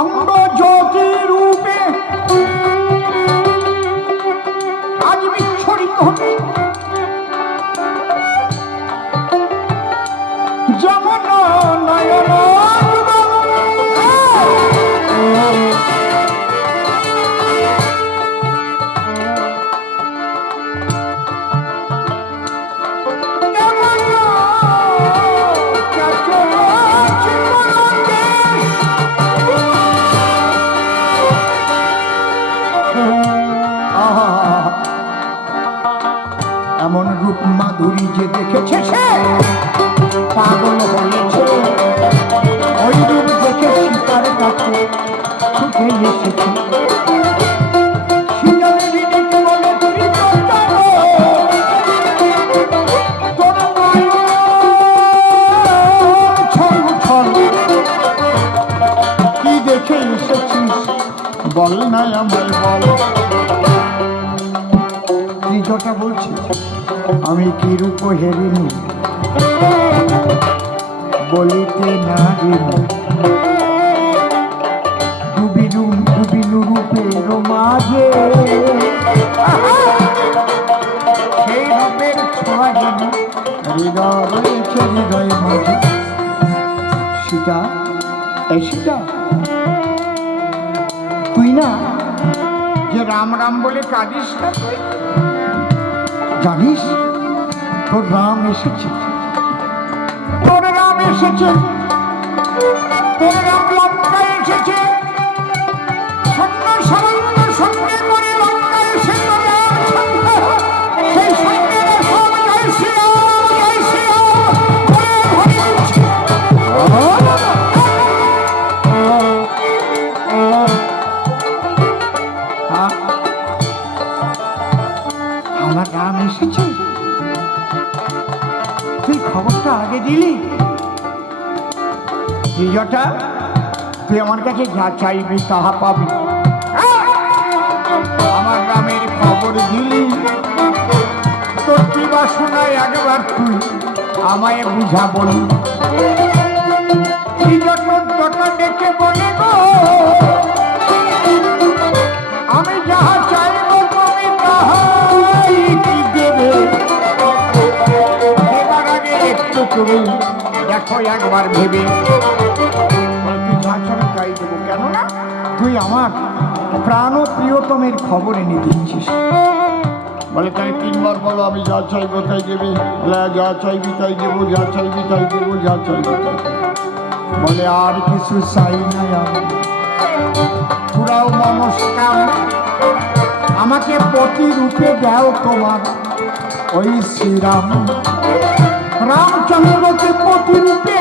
অঙ্গ জ্যোতি রূপে আজ বিচ্ছরিত হতে, যেমন নয়ন এমন রূপ মাধুরী যে দেখেছে সে পাগল হয়েছে। ওই রূপ দেখে সীতার কাছে ছুটে এসেছে। সীতা দেবী ডেকে বলে, তুই তোর ছল কি দেখে এসেছিস বল না আমায় বল। ত্রিজটা বলছি, আমি কি রূপ হেরিনি বলিতে নারিনি। ডুবিনু রূপের মাঝে সেই রূপের ছোঁয়া যেন হৃদয় রয়েছে হৃদয় মাঝে। সীতা, এই সীতা, তুই না যে রাম রাম বলে কাঁদিস না, তুই জানিস তোর রাম এসেছে, তোর রাম এসেছে, তোর রাম লঙ্কায় এসেছে। সত্য সারণ্য সঙ্গে করে লঙ্কায় এসে সেই সঙ্গে সব জয় শ্রীরাম, জয় শ্রীরাম বলে ভরে উঠছে। আমার রাম এসেছে, তুই খবরটা আগে দিলি। ত্রিজটা, তুই আমার কাছে যা চাইবি তাহা পাবি। আমার রামের খবর দিলি, তোর কি বাসনায় একবার তুই আমায় বুঝা বলি। ত্রিজটা ডেকে বলে, গো আমি যাহা চাইব তুমি তাহাই কি দেবে। দেবার আগে একটু তুমি দেখো একবার ভেবে। তুই যা চাবি তাই দেবো, কেননা তুই আমার প্রাণ প্রিয়তমের খবর এনে দিচ্ছিস। বলে তাই তিনবার বলো, আমি যা চাইবো তাই দেবে। বলে যা চাইবি তাই দেবো, যা চাইবি তাই দেবো, যা চাইবি তাই দেবো। বলে আর কিছু চাই না আমি, পুরাও মনস্কাম। আমাকে প্রতিরূপে দাও তোমার ওই শ্রীরাম। রামচন্দ্রকে প্রতিরূপে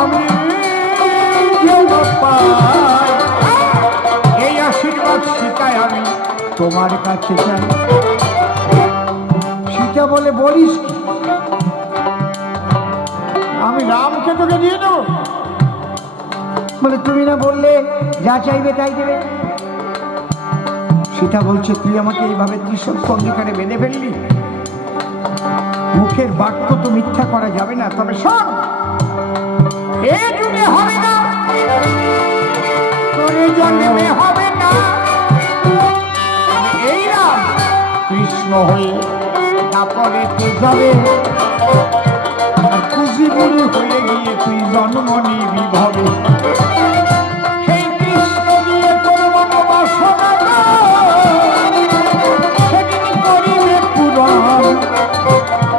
আমি পাই, এই আশীর্বাদ সীতায় আমি তোমার কাছে চাই। সীতা বলে, বলিস কি? আমি রামকে তোকে দিয়ে দেবো? বলে তুমি না বললে যা চাইবে তাই দেবে। সীতা বলছে, তুই আমাকে এইভাবে ত্রিসত্য অঙ্গীকারে বেঁধে ফেললি, মুখের বাক্য তো মিথ্যা করা যাবে না। তবে শোন, এ যুগে হবে না, তোর জন্মে হবে না। এই রাম কৃষ্ণ হয়ে তারপরে তুই যাবে, আর খুশি বুড়ি হয়ে গিয়ে তুই জন্ম নিবি ভবে। সেই কৃষ্ণ দিয়ে তোর মনোবাসনা সেদিন করিবে পূরণ,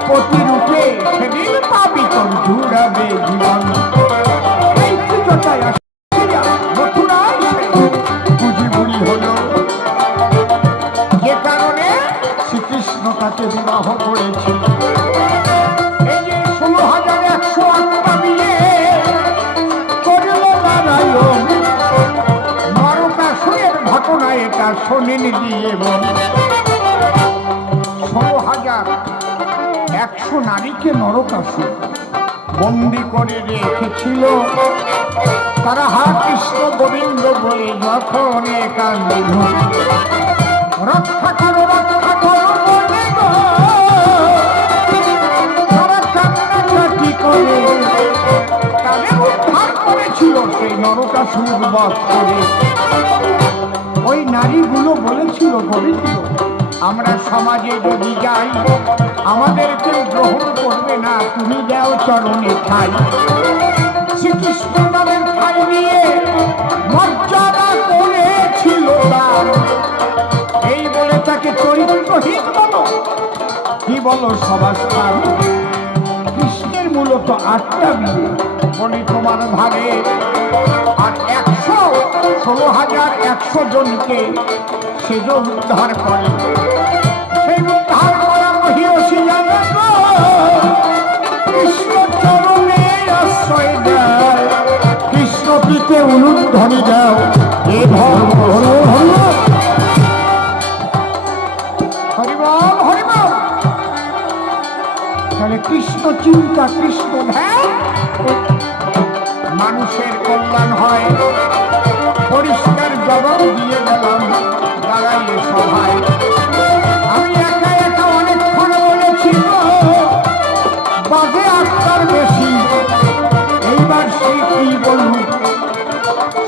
প্রতিরূপে সেদিন পাবি তোর জুড়াবে জীবন। তাকে বিবাহ করেছে। এই যে 16,108টা বিয়ে করল নারায়ণ, নরকাসুরের ঘটনা এটা শোনেন দিয়ে বল। 16,100 নারীকে নরকাসুর বন্দি করে রেখেছিল। তারা হা কৃষ্ণ গোবিন্দ বলে যখন কান্দিল, রক্ষা করো রক্ষা করো বলে গো, তারা কান্নাকাটি করে তাদের উদ্ধার করেছিল সেই নরকাসুর বধ করে। ওই নারীগুলো বলেছিল, আমরা সমাজে যদি যাই আমাদের কেউ গ্রহণ করবে না, তুমি দাও চরণে ঠাই। শ্রীকৃষ্ণ তাদের ঠাই নিয়ে মর্যাদা করেছিল তার। এই বলে তাকে চরিত্রহীন বলো, কি বলো সভাস্থান। কৃষ্ণের মূলত 8টা বিয়ে বলি তোমার ধারে, আর 16,100 জনকে সেজ উদ্ধার করে। সেই উদ্ধার করা মহিষী জানে কৃষ্ণ চরণে আশ্রয় দেয়, কৃষ্ণ পিতে উলুধ্বনি দাও এ ধর্ম। হরিবল হরিবল। তাহলে কৃষ্ণ চিন্তা, কৃষ্ণ ধ্যান, মানুষের কল্যাণ হয়। পরিষ্কার জবাব দিয়ে গেলাম দাঁড়াইয়ে সভায়। আমি একা একা অনেকক্ষণ বলেছি, বাজে 8টার বেশি। এইবার সে কি বলুন,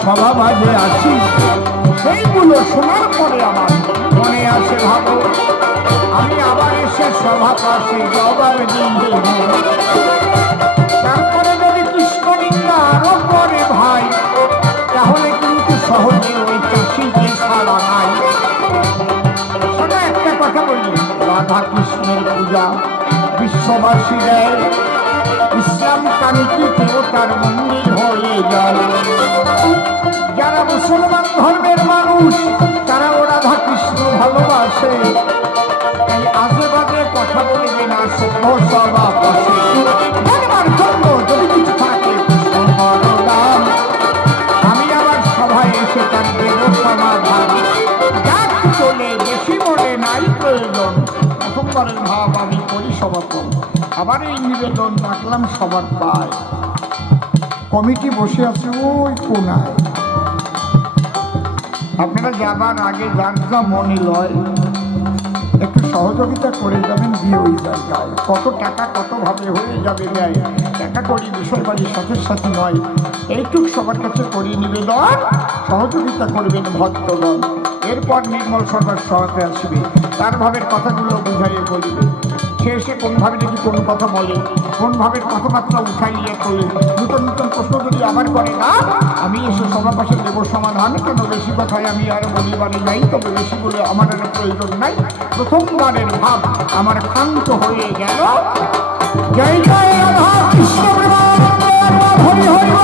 সভা বাজে আসি। সেইগুলো শোনার পরে আমার মনে আসে, ভাবো আমি আবার এসে সভা পাশে জবাব দিয়ে তারপরে যদি কৃষ্ণ নিন্দা আরো করে ভাই, তাহলে কিন্তু সহজে ওই চাষিকে ছাড়া নাই। শোনো একটা কথা বলি, রাধা কৃষ্ণের পূজা বিশ্ববাসী দেয়, ইসলাম কান্তিতেও তার মন্দির হয়ে যায়। যারা মুসলমান ধর্মের মানুষ তারাও রাধা কৃষ্ণ ভালোবাসে। এই আজে বাজে কথা বলবে না, সভ্য সভা বসে জানবার জন্য যদি কিছু থাকে দাম। আমি আবার সভায় এসে তার দেব সমাধান। যাক চলে বেশি মনে নাই প্রয়োজন, প্রথমবারের ভাব আমি করি সমাপন। আবার এই নিবেদন রাখলাম সবার পায়। কমিটি বসে আছে ওই কোনায়, আপনারা যাবার আগে যার যা মনে লয় একটু সহযোগিতা করে যাবেন দিয়ে ওই জায়গায়। কত টাকা কতভাবে হয়ে যাবে ব্যয়, টাকা করি বিষয়বাড়ির সাথে সাথে নয়। এইটুক সবার কাছে করি নিবেদন, সহযোগিতা করবেন ভক্তগণ। এরপর নির্মল সরকার সহায়তা আসবে, তার ভাবের কথাগুলো বুঝাইয়ে বলবে। সে এসে কোনভাবে যদি কোনো কথা বলে, কোনভাবে কথাবার্তা উঠাইয়ে তোলে, নতুন নতুন প্রশ্ন যদি আবার করে না, আমি এসে সবার পাশে দেব সমাধান। কেন বেশি কথায় আমি আর বলিবারে যাই, তবে বেশি বলে আমার আর প্রয়োজন নাই। প্রথমবারের ভাব আমার ক্ষান্ত হয়ে গেল। জয় জয় রাধা কৃষ্ণ প্রেমানন্দ হরি হরি।